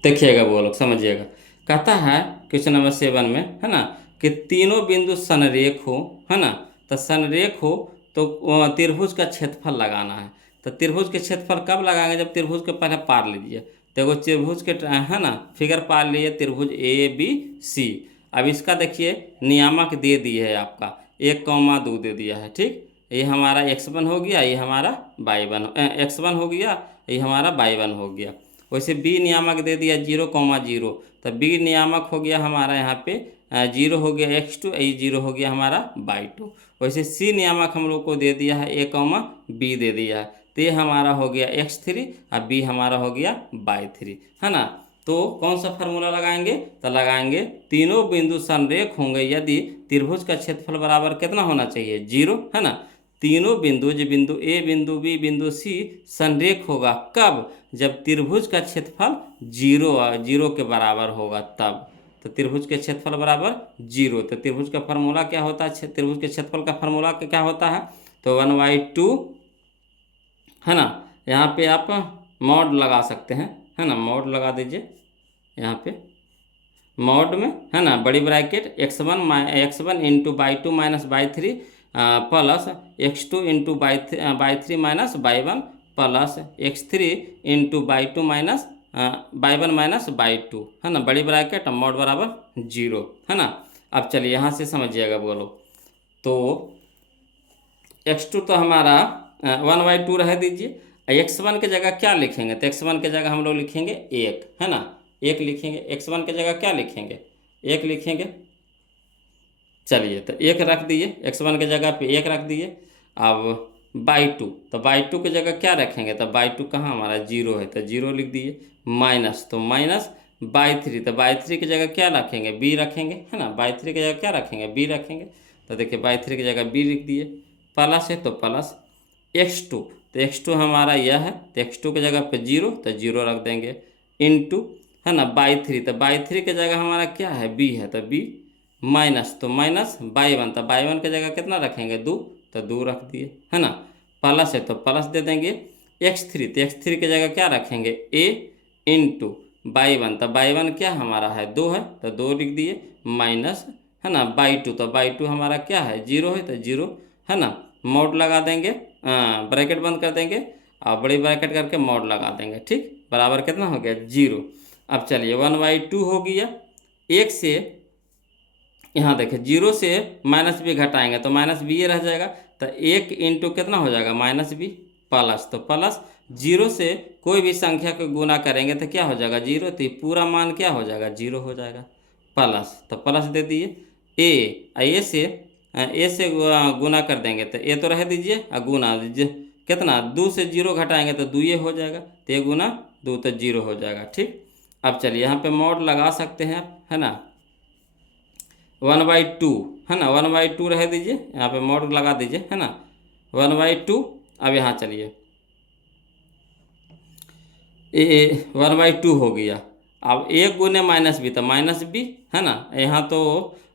देखिएगा वो लोग समझिएगा। कहता है क्वेश्चन नंबर 7 में, है ना, कि तीनों बिंदु संरेख हो, है ना, तो संरेख हो तो त्रिभुज का क्षेत्रफल लगाना है। तो त्रिभुज के क्षेत्रफल कब लगाएंगे, जब त्रिभुज के पहले पार लीजिए, तो एगो त्रिभुज के, है ना, फिगर पार लिए त्रिभुज ABC। अब इसका देखिए नियामक दे दिए है आपका 1, 2 दे दिया है, ठीक, ये हमारा x1 हो गया, ये हमारा y1, x1 हो गया, ये हमारा y1 हो गया। वैसे बी नियामक दे दिया 0, 0, तो बी नियामक हो गया हमारा यहाँ पे 0 हो गया x2, ये 0 हो गया हमारा y2। वैसे सी नियामक हम लोग को दे दिया है A, B दे दिया है, तो ये हमारा हो गया x3 और बी हमारा हो गया y3, है ना। तो कौन सा फार्मूला लगाएंगे, तो लगाएंगे तीनों बिंदु संरेख होंगे यदि त्रिभुज का क्षेत्रफल बराबर कितना होना चाहिए 0, है ना। तीनों बिंदु, जो बिंदु ए, बिंदु बी, बिंदु सी संरेख होगा कब, जब त्रिभुज का क्षेत्रफल 0 के बराबर होगा तब। तो त्रिभुज के क्षेत्रफल बराबर 0, तो त्रिभुज का फार्मूला क्या होता है, त्रिभुज के क्षेत्रफल का फार्मूला क्या होता है, तो 1/2, है ना। यहाँ पे आप मॉड लगा सकते हैं, है ना, मॉड लगा दीजिए यहाँ पे मॉड में, है ना, बड़ी bracket x1 into y2 minus y3 plus x2 into y3 minus y1 plus x3 into y2 minus y1 minus y2, है ना, बड़ी ब्रैकेट मॉड बराबर 0, है ना। अब चलिए यहाँ से समझिएगा बोलो, तो x2 तो हमारा 1/2 रह दीजिए। x1 के जगह क्या लिखेंगे, तो x1 के जगह हम लोग लिखेंगे 1, है ना, 1 लिखेंगे। x1 के जगह क्या लिखेंगे, 1 लिखेंगे। चलिए तो 1 रख दिए, x1 के जगह पे 1 रख दिए। अब बाई 2, तो बाई 2 की जगह क्या रखेंगे, तो बाई 2 कहाँ हमारा 0 है, तो 0 लिख दिए। माइनस, तो माइनस बाई 3, तो बाई 3 की जगह क्या रखेंगे, b रखेंगे, है ना, बाई 3 की जगह क्या रखेंगे, b रखेंगे। तो देखिए बाई 3 की जगह b लिख दिए। प्लस है तो प्लस x2, तो x2 हमारा यह है, तो x2 की जगह पे 0, तो 0 रख देंगे। इनटू, है ना, बाई 3, तो बाई 3 की जगह हमारा क्या है, b है, तो b। माइनस, तो माइनस बाई 1, तो बाई 1 की जगह कितना रखेंगे, 2, तो 2 रख दिए, है ना। प्लस है तो प्लस दे देंगे। x3, तो x3 की जगह क्या रखेंगे, a इंटू बाई 1, तो बाई 1 क्या हमारा है, 2 है, तो 2 लिख दिए। माइनस, है ना, बाई 2, तो बाई 2 हमारा क्या है, 0 है, तो 0, है ना। मोड लगा देंगे, ब्रैकेट बंद कर देंगे और बड़ी ब्रैकेट करके मोड लगा देंगे, ठीक, बराबर कितना हो गया, 0। अब चलिए 1/2 हो गया। 1 से यहाँ देखिए 0 से माइनस बी घटाएंगे तो माइनस बी ये रह जाएगा, तो 1 इंटू कितना हो जाएगा, माइनस बी। प्लस, तो प्लस 0 से कोई भी संख्या को गुना करेंगे तो क्या हो जाएगा, 0, तो ये पूरा मान क्या हो जाएगा, 0 हो जाएगा। प्लस, तो प्लस दे दिए। ए से गुना कर देंगे तो ए तो रह दीजिए और गुना दीजिए, कितना, 2 से 0 घटाएंगे तो 2 ये हो जाएगा, तो 1 गुना 2 तो 0 हो जाएगा, ठीक। अब चलिए यहाँ पे मोड लगा सकते हैं आप, है ना। 1/2, है ना, 1/2 रह दीजिए, यहाँ पे मोड लगा दीजिए, है ना, 1/2। अब यहाँ चलिए 1/2 हो गया। अब 1 गुने माइनस बी, तो माइनस बी, है ना, यहाँ तो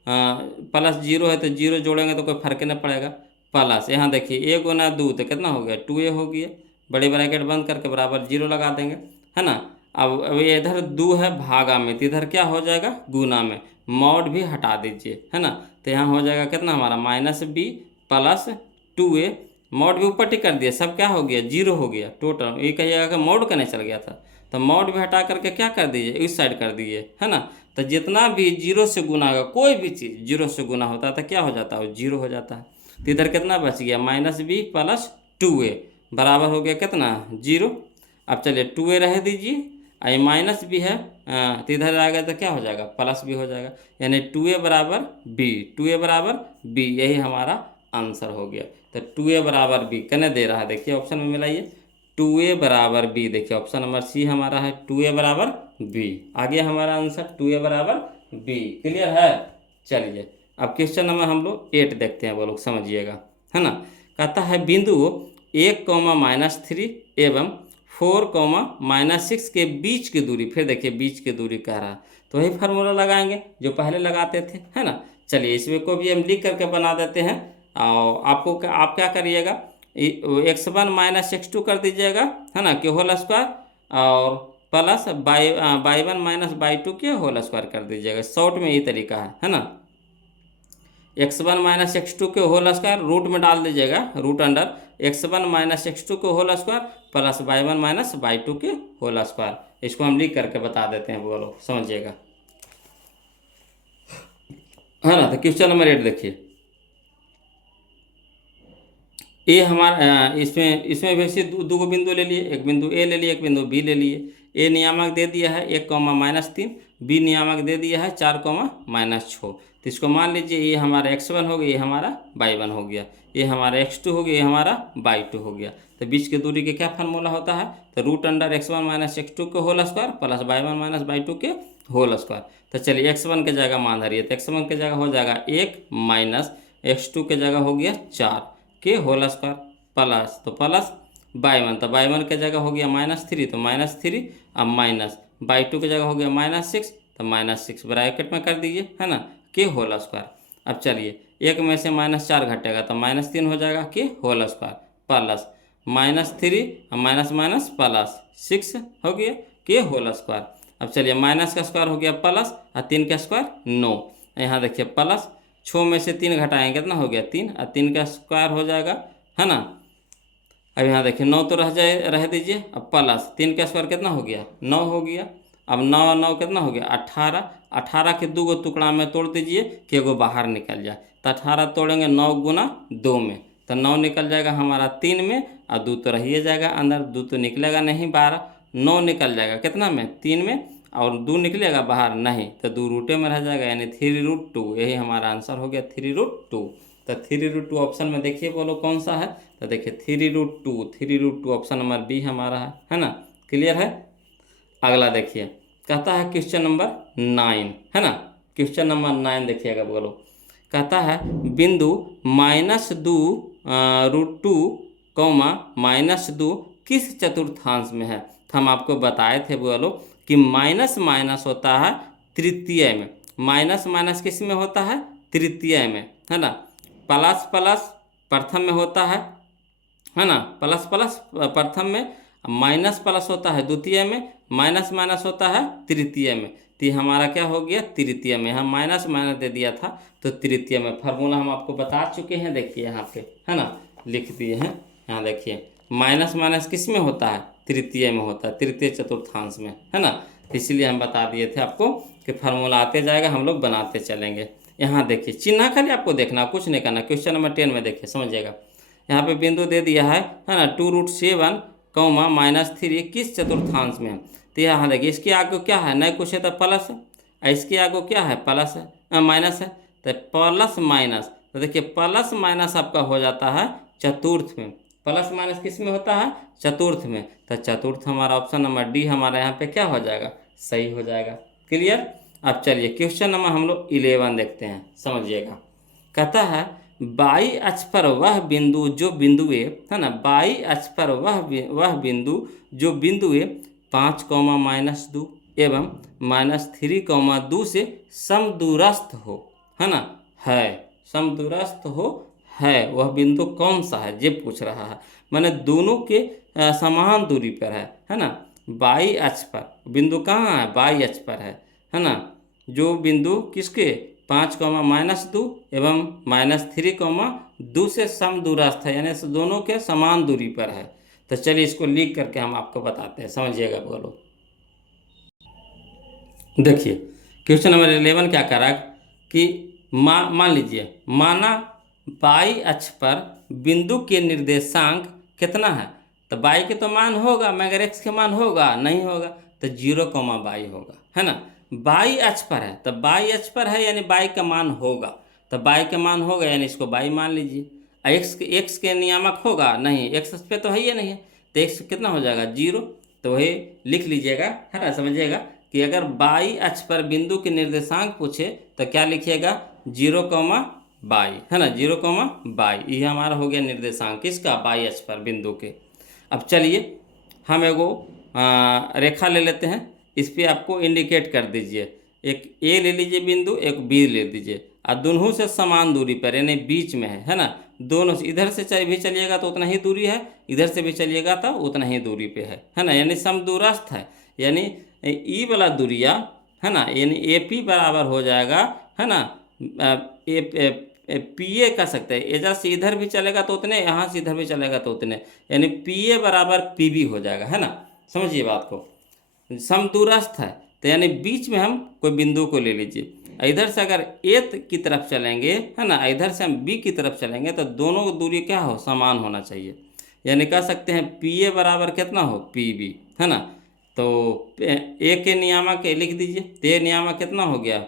प्लस 0 है तो 0 जोड़ेंगे तो कोई फर्क नहीं पड़ेगा। प्लस यहाँ देखिए 1 गुना 2 तो कितना हो गया, 2a हो गया। बड़ी ब्रैकेट बंद करके बराबर 0 लगा देंगे, है ना। अब ये इधर 2 है भागा में, तो इधर क्या हो जाएगा, गुना में। मॉड भी हटा दीजिए, है ना, तो यहाँ हो जाएगा कितना हमारा, minus B plus 2a। Mod भी ऊपर टिक कर दिया, सब क्या हो गया, 0 हो गया टोटल। ये कहिएगा कि मॉड करने चल गया था, तो मॉड भी हटा करके क्या कर दीजिए, इस साइड कर दीजिए, है ना। तो जितना भी 0 से गुना होगा, कोई भी चीज़ 0 से गुना होता है तो क्या हो जाता है, 0 हो जाता है। तो इधर कितना बच गया, माइनस बी प्लस 2a बराबर हो गया कितना, 0। अब चलिए 2a रह दीजिए, आई माइनस भी है, तो इधर आ गया तो क्या हो जाएगा, प्लस भी हो जाएगा, यानी 2a बराबर बी, 2a बराबर बी, यही हमारा आंसर हो गया। तो 2a बराबर बी कहने दे रहा है, देखिए ऑप्शन में मिलाइए, 2a बराबर बी, देखिए ऑप्शन नंबर सी हमारा है, 2a बराबर बी। आ गया हमारा आंसर 2a बराबर बी, क्लियर है। चलिए अब क्वेश्चन नंबर हम लोग 8 देखते हैं, वो लोग समझिएगा, है ना। कहता है बिंदु 1, -3 एवं 4, -6 के बीच की दूरी, फिर देखिए बीच की दूरी कह रहा है, तो वही फार्मूला लगाएंगे जो पहले लगाते थे, है ना। चलिए इसमें को भी हम लिख करके बना देते हैं, और आपको आप क्या करिएगा, x1 - x2 कर दीजिएगा, है ना, के होल स्क्वायर, और प्लस बाई 1 - बाई 2 के होल स्क्वायर कर दीजिएगा। शॉर्ट में यही तरीका है ना। x1 - x2 के होल स्क्वायर रूट में डाल दीजिएगा, रूट अंडर x1 - x2 के whole square plus y 1 - y 2 के होल स्क्वायर। इसको हम लिख करके बता देते हैं, वो लोग समझिएगा, है ना। तो क्वेश्चन नंबर 8 देखिए, ए हमारा इसमें इसमें वैसे दो बिंदु ले लिए, एक बिंदु ए ले लिए, एक बिंदु बी ले लिए। ए नियामक दे दिया है 1, -3, बी नियामक दे दिया है 4, -6। तो इसको मान लीजिए ये हमारा x1 हो गया, ये हमारा y1 हो गया, ये हमारा x2 हो गया, ये हमारा y2 हो गया। तो बीच की दूरी के क्या फार्मूला होता है, तो रूट अंडर x1 - x2 के whole square plus y1 - y 2 के होल स्क्वायर। तो चलिए x1 के जगह मान धरिए, तो x1 के जगह हो जाएगा 1 माइनस x2 के जगह हो गया 4 के होल स्क्वायर प्लस, तो प्लस बाई 1, तो बाई 1 के जगह हो गया -3, तो -3, अब माइनस बाई 2 की जगह हो गया -6, तो -6 ब्रैकेट में कर दीजिए, है ना, के होल स्क्वायर। अब चलिए एक में से -4 घटेगा तो -3 हो जाएगा, के whole square plus -3 minus minus plus 6 हो गया, के होल स्क्वायर। अब चलिए माइनस का स्क्वायर हो गया प्लस, और 3 का स्क्वायर 9, यहाँ देखिए प्लस 6 में से 3 घटाएंगे कितना हो गया 3, और 3 का स्क्वायर हो जाएगा, है ना। अब यहाँ देखिए 9 तो रह दीजिए, अब प्लस 3 का स्क्वायर कितना हो गया 9 हो गया। अब 9 9 कितना हो गया 18, 18 के 2 टुकड़ा में तोड़ दीजिए कि एगो बाहर निकल जाए, तो 18 तोड़ेंगे 9 गुना 2 में, तो 9 निकल जाएगा हमारा 3 में, और 2 तो रहिए जाएगा अंदर, 2 तो निकलेगा नहीं 12, 9 निकल जाएगा कितना में 3 में, और 2 निकलेगा बाहर नहीं, तो 2 रूटे में रह जाएगा, यानी 3√2। यही हमारा आंसर हो गया 3√2। तो 3√2 ऑप्शन में देखिए बोलो कौन सा है, तो देखिए 3√2 ऑप्शन नंबर बी हमारा है ना। क्लियर है। अगला देखिए, कहता है क्वेश्चन नंबर 9, है ना। क्वेश्चन नंबर 9 देखिएगा बोलो, कहता है बिंदु -2√2, -2 किस चतुर्थांश में है। तो हम आपको बताए थे बोलो कि माइनस माइनस होता है तृतीय में, माइनस माइनस किस में होता है, तृतीय में, है ना। प्लस प्लस प्रथम में होता है ना, प्लस प्लस प्रथम में, माइनस प्लस होता है द्वितीय में, माइनस माइनस होता है तृतीय में। तो ये हमारा क्या हो गया, तृतीय में। हम माइनस माइनस दे दिया था तो तृतीय में। फार्मूला हम आपको बता चुके हैं, देखिए यहाँ पे, है ना, लिख दिए हैं। यहाँ देखिए माइनस माइनस किस में होता है, तृतीय में होता है, तृतीय चतुर्थांश में, है ना। इसलिए हम बता दिए थे आपको कि फार्मूला आते जाएगा, हम लोग बनाते चलेंगे। यहाँ देखिए चिन्ह खाली आपको देखना, कुछ नहीं करना। क्वेश्चन नंबर 10 में देखिए, समझिएगा। यहाँ पे बिंदु दे दिया है ना, 2√7, -3 किस चतुर्थांश में है। तो यहाँ देखिए इसके आगे क्या है, नहीं कुछ है तो प्लस है, इसके आगे क्या है, प्लस है, माइनस है, तो प्लस माइनस। तो देखिए प्लस माइनस आपका हो जाता है चतुर्थ में, प्लस माइनस किस में होता है, चतुर्थ में। तो चतुर्थ हमारा ऑप्शन नंबर डी हमारा यहाँ पे क्या हो जाएगा, सही हो जाएगा। क्लियर। अब चलिए क्वेश्चन नंबर हम लोग 11 देखते हैं, समझिएगा। कहता है बाई अक्ष पर वह बिंदु जो बिंदुए, है ना, बाई अक्ष पर वह बिंदु जो बिंदुए 5, -2 एवं -3, से समदूरस्थ हो, है ना, है, समदूरस्थ हो है, वह बिंदु कौन सा है, ये पूछ रहा है। माने दोनों के समान दूरी पर है ना। बाई अक्ष पर बिंदु कहाँ है, बाई अक्ष पर है ना। जो बिंदु किसके 5, -2 एवं -3, से समदूरस्थ है, यानी दोनों के समान दूरी पर है। तो चलिए इसको लिख करके हम आपको बताते हैं, समझिएगा बोलो। देखिए क्वेश्चन नंबर 11 क्या करा कि मान लीजिए, माना बाई अक्ष पर बिंदु के निर्देशांक कितना है। तो बाई के तो मान होगा, मगर एक्स के मान होगा नहीं होगा, तो 0,बाई होगा, है ना। बाई अक्ष पर है, तो बाई अक्ष पर है यानी बाई का मान होगा, तो बाई का मान होगा यानी इसको बाई मान लीजिए। एक्स के नियामक होगा नहीं, एक्स पे तो है ही नहीं है, तो एक्स कितना हो जाएगा 0। तो वही लिख लीजिएगा, है ना, समझिएगा कि अगर बाई अक्ष पर बिंदु के निर्देशांक पूछे तो क्या लिखिएगा 0,बाई, है ना, 0,बाई। ये हमारा हो गया निर्देशांक किसका, बाई अक्ष पर बिंदु के। अब चलिए हम एगो रेखा ले लेते हैं, इस पर आपको इंडिकेट कर दीजिए। एक ए ले लीजिए बिंदु, एक बी ले दीजिए, और दोनों से समान दूरी पर यानी बीच में है ना। दोनों से इधर से भी चलिएगा तो उतना ही दूरी है, इधर से भी चलिएगा तो उतना ही दूरी पे है ना, यानी समदूरस्थ है। यानी ई वाला दूरिया, है ना, यानी ए पी बराबर हो जाएगा, है ना, पी ए कह सकते हैं। इधर से इधर भी चलेगा तो उतने, यहाँ से इधर भी चलेगा तो उतने, यानी पी ए बराबर पी बी हो जाएगा, है ना। समझिए बात को, समदूरस्थ है तो यानी बीच में हम कोई बिंदु को ले लीजिए। इधर से अगर ए की तरफ चलेंगे, है ना, इधर से हम बी की तरफ चलेंगे, तो दोनों की दूरी क्या हो, समान होना चाहिए। यानी कह सकते हैं पी ए बराबर कितना हो, पी बी, है ना। तो ए के नियामक लिख दीजिए, तो ए नियामक कितना हो गया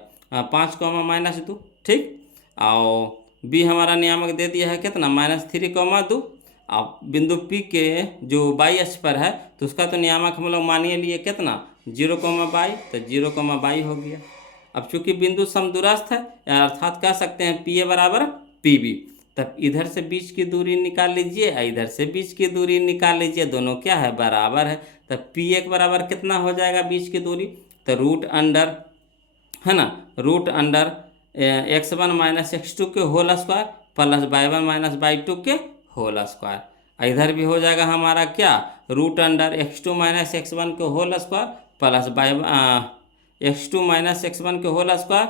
5, -2, ठीक। और बी हमारा नियामक दे दिया है कितना -3, अब बिंदु पी के जो बाई अक्ष पर है तो उसका तो नियामक हम लोग मानिए लिए कितना 0,बाई, तो 0,बाई हो गया। अब चूंकि बिंदु समदूरस्थ है, अर्थात कह सकते हैं पी ए बराबर पी बी। तब इधर से बीच की दूरी निकाल लीजिए, इधर से बीच की दूरी निकाल लीजिए, दोनों क्या है, बराबर है। तब पी ए बराबर कितना हो जाएगा बीच की दूरी, तो √अंडर, है ना, √अंडर x1 - x2 के whole square plus y1 - y2 के होल स्क्वायर। इधर भी हो जाएगा हमारा क्या, √अंडर x2 - x1 के whole square plus x2 - x1 के होल स्क्वायर,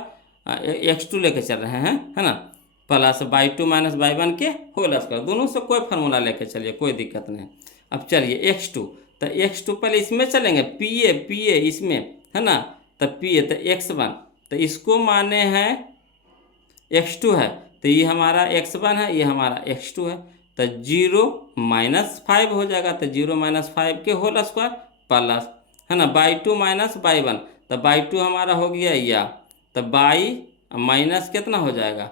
x2 लेके चल रहे हैं, है ना, प्लस y2 - y1 के होल स्क्वायर। दोनों से कोई फार्मूला लेके चलिए, कोई दिक्कत नहीं। अब चलिए x2, तो x2 पहले इसमें चलेंगे, पी ए इसमें, है ना, तो पी ए तो x1, तो इसको माने हैं x2 है, तो ये हमारा x1 है, ये हमारा x2 है। तो 0 - 5 हो जाएगा, तो 0 - 5 के होल स्क्वायर प्लस, है ना, बाई 2 - बाई 1, तो बाई 2 हमारा हो गया या, तो बाई माइनस कितना हो जाएगा,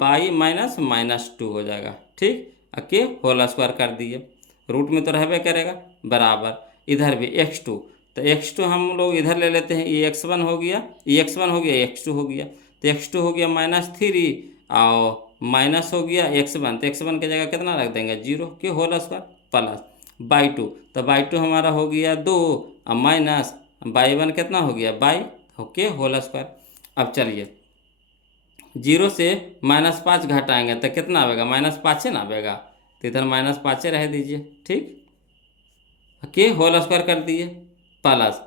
बाई -2 हो जाएगा। ठीक, के होल स्क्वायर कर दिए, रूट में तो रहबे करेगा, बराबर इधर भी x2, तो x2 हम लोग इधर ले लेते हैं, ये x1 हो गया, ये x1 हो गया, x2 हो गया, तो x2 हो गया -3 और माइनस हो गया x1, तो x1 की जगह कितना रख देंगे 0 के होल स्क्वायर प्लस बाई 2, तो बाई 2 हमारा हो गया 2 और माइनस बाई 1 कितना हो गया बाई के होल स्क्वायर। अब चलिए 0 से -5 घटाएंगे तो कितना आएगा -5 ना आएगा, तो इधर -5 रह दीजिए। ठीक, के होल स्क्वायर कर दिए plus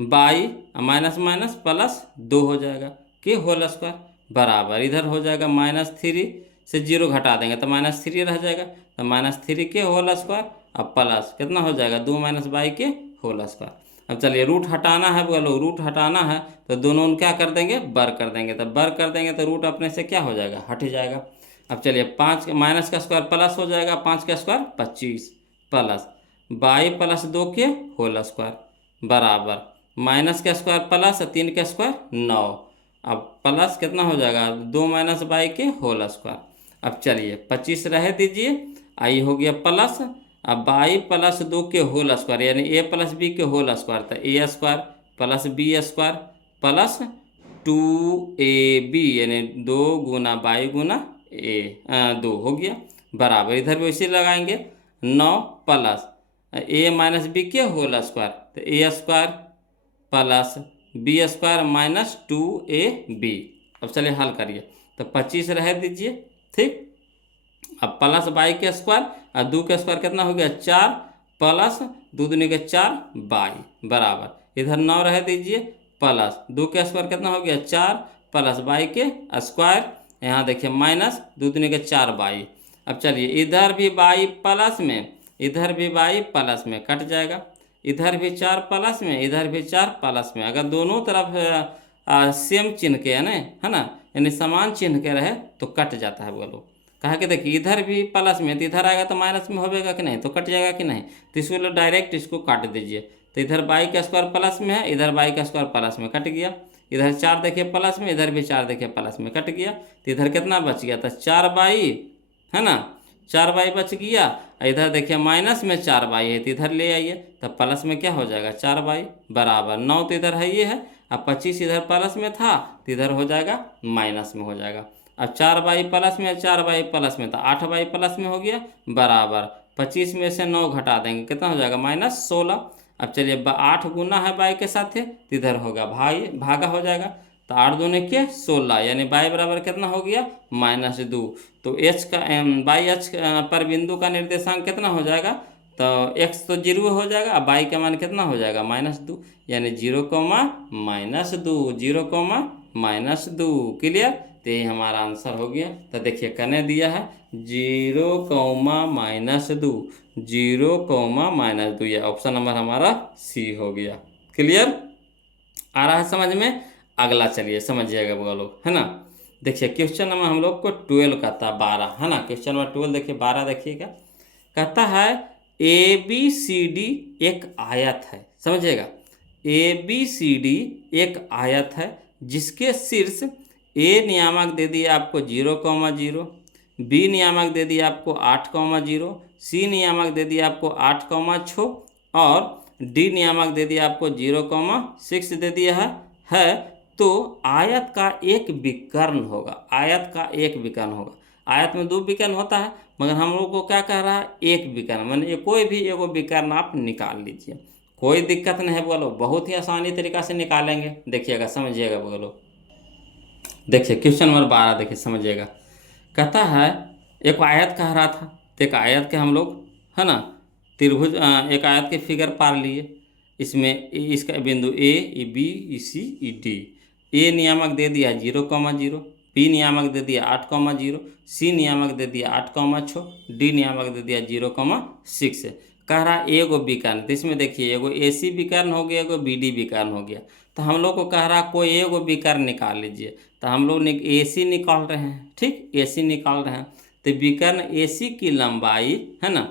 by minus minus plus 2 हो जाएगा के होल स्क्वायर बराबर इधर हो जाएगा -3 से 0 घटा देंगे तो -3 रह जाएगा, तो -3 के होल स्क्वायर अब प्लस कितना हो जाएगा 2 - बाई के होल स्क्वायर। अब चलिए रूट हटाना है, बोलो रूट हटाना है तो दोनों क्या कर देंगे बर कर देंगे, तो बर कर देंगे तो रूट अपने से क्या हो जाएगा हट जाएगा। अब चलिए 5 माइनस का स्क्वायर प्लस हो जाएगा, 5 का स्क्वायर 25 प्लस बाई प्लस 2 के होल स्क्वायर बराबर माइनस का स्क्वायर प्लस 3 का स्क्वायर 9, अब प्लस कितना हो जाएगा 2 - बाई के होल स्क्वायर। अब चलिए 25 रह दीजिए, आई हो गया प्लस, अब बाई प्लस 2 के होल स्क्वायर यानी a प्लस बी के होल स्क्वायर, तो a square plus b square plus 2ab यानी 2 गुना बाई गुना ए 2 हो गया बराबर इधर भी वैसे लगाएंगे 9 प्लस a माइनस बी के होल स्क्वायर, तो a square plus b square minus 2ab। अब चलिए हल करिए, तो 25 रह दीजिए। ठीक, अब प्लस बाई के स्क्वायर और 2 के स्क्वायर कितना हो गया 4 प्लस 2 दूनी के 4 बाई बराबर इधर 9 रह दीजिए प्लस 2 के स्क्वायर कितना हो गया 4 प्लस बाई के स्क्वायर, यहाँ देखिए माइनस 2 दूनी के 4 बाई। अब चलिए इधर भी बाई प्लस में इधर भी बाई प्लस में कट जाएगा, इधर भी 4 प्लस में इधर भी 4 प्लस में, अगर दोनों तरफ सेम चिन्ह के है ना यानी समान चिन्ह के रहे तो कट जाता है। बोलो कहा कि देखिए इधर भी प्लस में तो इधर आएगा तो माइनस में होगा कि नहीं, तो कट जाएगा कि नहीं, तो इसको लो डायरेक्ट इसको काट दीजिए, तो इधर बाई का स्क्वायर प्लस में है इधर बाई का स्क्वायर प्लस में कट गया, इधर 4 देखिए प्लस में इधर भी 4 देखिए प्लस में कट गया, तो इधर कितना बच गया था 4 बाई, है ना 4 बाई बच गया, इधर देखिए माइनस में 4 बाई है तो इधर ले आइए तो प्लस में क्या हो जाएगा 4 बाई बराबर 9, तो इधर है ये है, अब 25 इधर प्लस में था तो इधर हो जाएगा माइनस में हो जाएगा। अब 4 बाई प्लस में 4 बाई प्लस में तो 8 बाई प्लस में हो गया बराबर 25 में से 9 घटा देंगे कितना हो जाएगा -16। अब चलिए 8 गुना है बाई के साथ है तो इधर होगा भाई भागा हो जाएगा, तो 8 दूने के 16 यानी बाई बराबर कितना हो गया -2, तो एच का बाई एच पर बिंदु का निर्देशांक कितना हो जाएगा, तो x तो 0 हो जाएगा, बाई का मान कितना हो जाएगा -2 यानी 0, -2 0, क्लियर, तो ये हमारा आंसर हो गया। तो देखिए कने दिया है 0, -2 0, -2, ये ऑप्शन नंबर हमारा सी हो गया। क्लियर आ रहा है समझ में। अगला चलिए समझिएगा बोलो, है ना। देखिए क्वेश्चन नंबर हम लोग को 12 कहता है 12, है ना, क्वेश्चन नंबर 12 देखिए 12 देखिएगा, कहता है ABCD एक आयत है, समझिएगा ABCD एक आयत है जिसके शीर्ष A नियामक दे दिया आपको 0,0, B नियामक दे दिया आपको 8,0, C नियामक दे दिया आपको 8,6 और D नियामक दे दिया आपको 0,6 दे दिया है। तो आयत का एक विकर्ण होगा, आयत का एक विकर्ण होगा, आयत में 2 विकर्ण होता है मगर हम लोग को क्या कह रहा है एक विकर्ण, मैंने कोई भी एगो विकर्ण आप निकाल लीजिए, कोई दिक्कत नहीं है। बोलो बहुत ही आसानी तरीका से निकालेंगे, देखिएगा समझिएगा। बोलो देखिए क्वेश्चन नंबर 12 देखिए समझिएगा, कहता है एक आयत कह रहा था, तो एक आयत के हम लोग है ना त्रिभुज एक आयत के फिगर पार लिए, इसमें इसका बिंदु A, B, C, D, A नियामक दे दिया 0,0, B नियामक दे दिया 8,0, C नियामक दे दिया 8,6, D नियामक दे दिया 0,6, कह रहा एगो विकर्ण, तो इसमें देखिए एगो AC विकर्ण हो गया एगो BD विकर्ण हो गया, तो हम लोग को कह रहा कोई एगो विकर्ण निकाल लीजिए, तो हम लोग AC निकाल रहे हैं। ठीक AC निकाल रहे हैं, तो विकर्ण AC की लंबाई है ना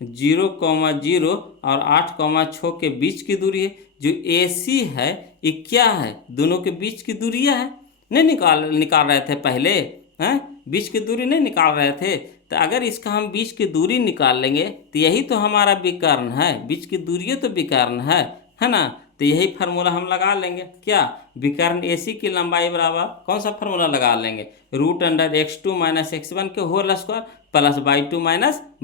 0,0 और 8,6 के बीच की दूरी है। जो AC है ये क्या है, दोनों के बीच की दूरियां है। नहीं निकाल रहे थे पहले, हैं बीच की दूरी नहीं निकाल रहे थे। तो अगर इसका हम बीच की दूरी निकाल लेंगे तो यही तो हमारा विकर्ण है, बीच की दूरी तो विकर्ण है ना। तो यही फार्मूला हम लगा लेंगे, क्या विकर्ण AC की लंबाई बराबर कौन सा फार्मूला लगा लेंगे, √x2 - x1 के whole square plus y2 -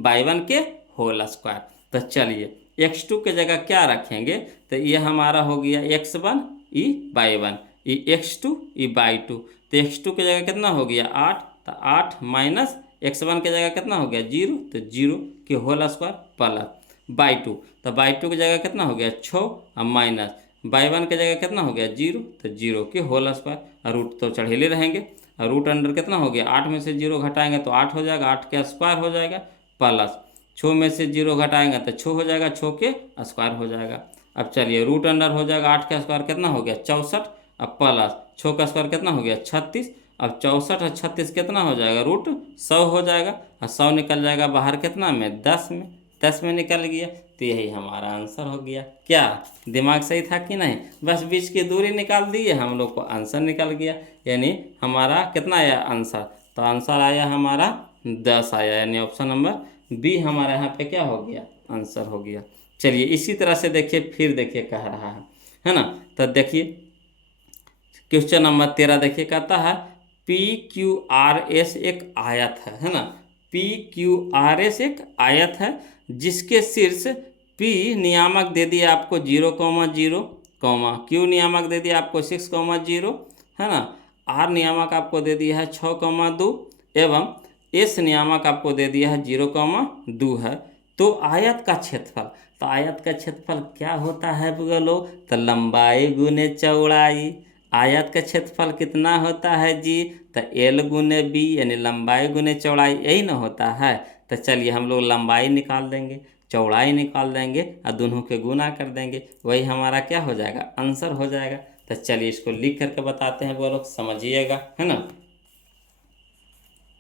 y1 के होल स्क्वायर। तो चलिए x2 के जगह क्या रखेंगे, तो ये हमारा हो गया x1 ई y1 ई x2 ई y2। तो x2 की जगह कितना हो गया 8, तो 8 माइनस x1 की जगह कितना हो गया 0, तो 0 के होल स्क्वायर प्लस y2, तो y2 की जगह कितना हो गया 6 और माइनस y1 की जगह कितना हो गया 0, तो 0 के होल स्क्वायर। और रूट तो चढ़ेले रहेंगे, और रूट अंडर कितना हो गया 8 में से 0 घटाएंगे तो 8 हो जाएगा, 8 के स्क्वायर हो जाएगा प्लस 6 में से 0 घटाएंगे तो 6 हो जाएगा, 6 के स्क्वायर हो जाएगा। अब चलिए रूट अंडर हो जाएगा 8 का स्क्वायर कितना हो गया 64, अब प्लस 6 का स्क्वायर कितना हो गया 36। अब 64 और 36 कितना हो जाएगा √100 हो जाएगा, और 100 निकल जाएगा बाहर कितना में 10 में, 10 में निकल गया। तो यही हमारा आंसर हो गया। क्या दिमाग सही था कि नहीं, बस बीच की दूरी निकाल दिए हम लोग को आंसर निकल गया। यानी हमारा कितना आया आंसर, तो आंसर आया हमारा 10 आया, यानी ऑप्शन नंबर बी हमारा यहाँ पे क्या हो गया आंसर हो गया। चलिए इसी तरह से देखिए, फिर देखिए कह रहा है ना। तो देखिए क्वेश्चन नंबर 13 देखिए, कहता है PQRS एक आयत है ना। PQRS एक आयत है जिसके शीर्ष P नियामक दे दिया आपको 0,0, Q नियामक दे दिया आपको 6,0 है ना, R नियामक आपको दे दिया है 6,2 एवं S नियामक आपको दे दिया है 0,2 है। तो आयत का क्षेत्रफल, तो आयत का क्षेत्रफल क्या होता है बोलो, तो लंबाई गुने चौड़ाई। आयत का क्षेत्रफल कितना होता है जी, तो L गुने B यानी लंबाई गुने चौड़ाई, यही ना होता है। तो चलिए हम लोग लंबाई निकाल देंगे, चौड़ाई निकाल देंगे और दोनों के गुना कर देंगे, वही हमारा क्या हो जाएगा आंसर हो जाएगा। तो चलिए इसको लिख करके बताते हैं, वो लोग समझिएगा है ना।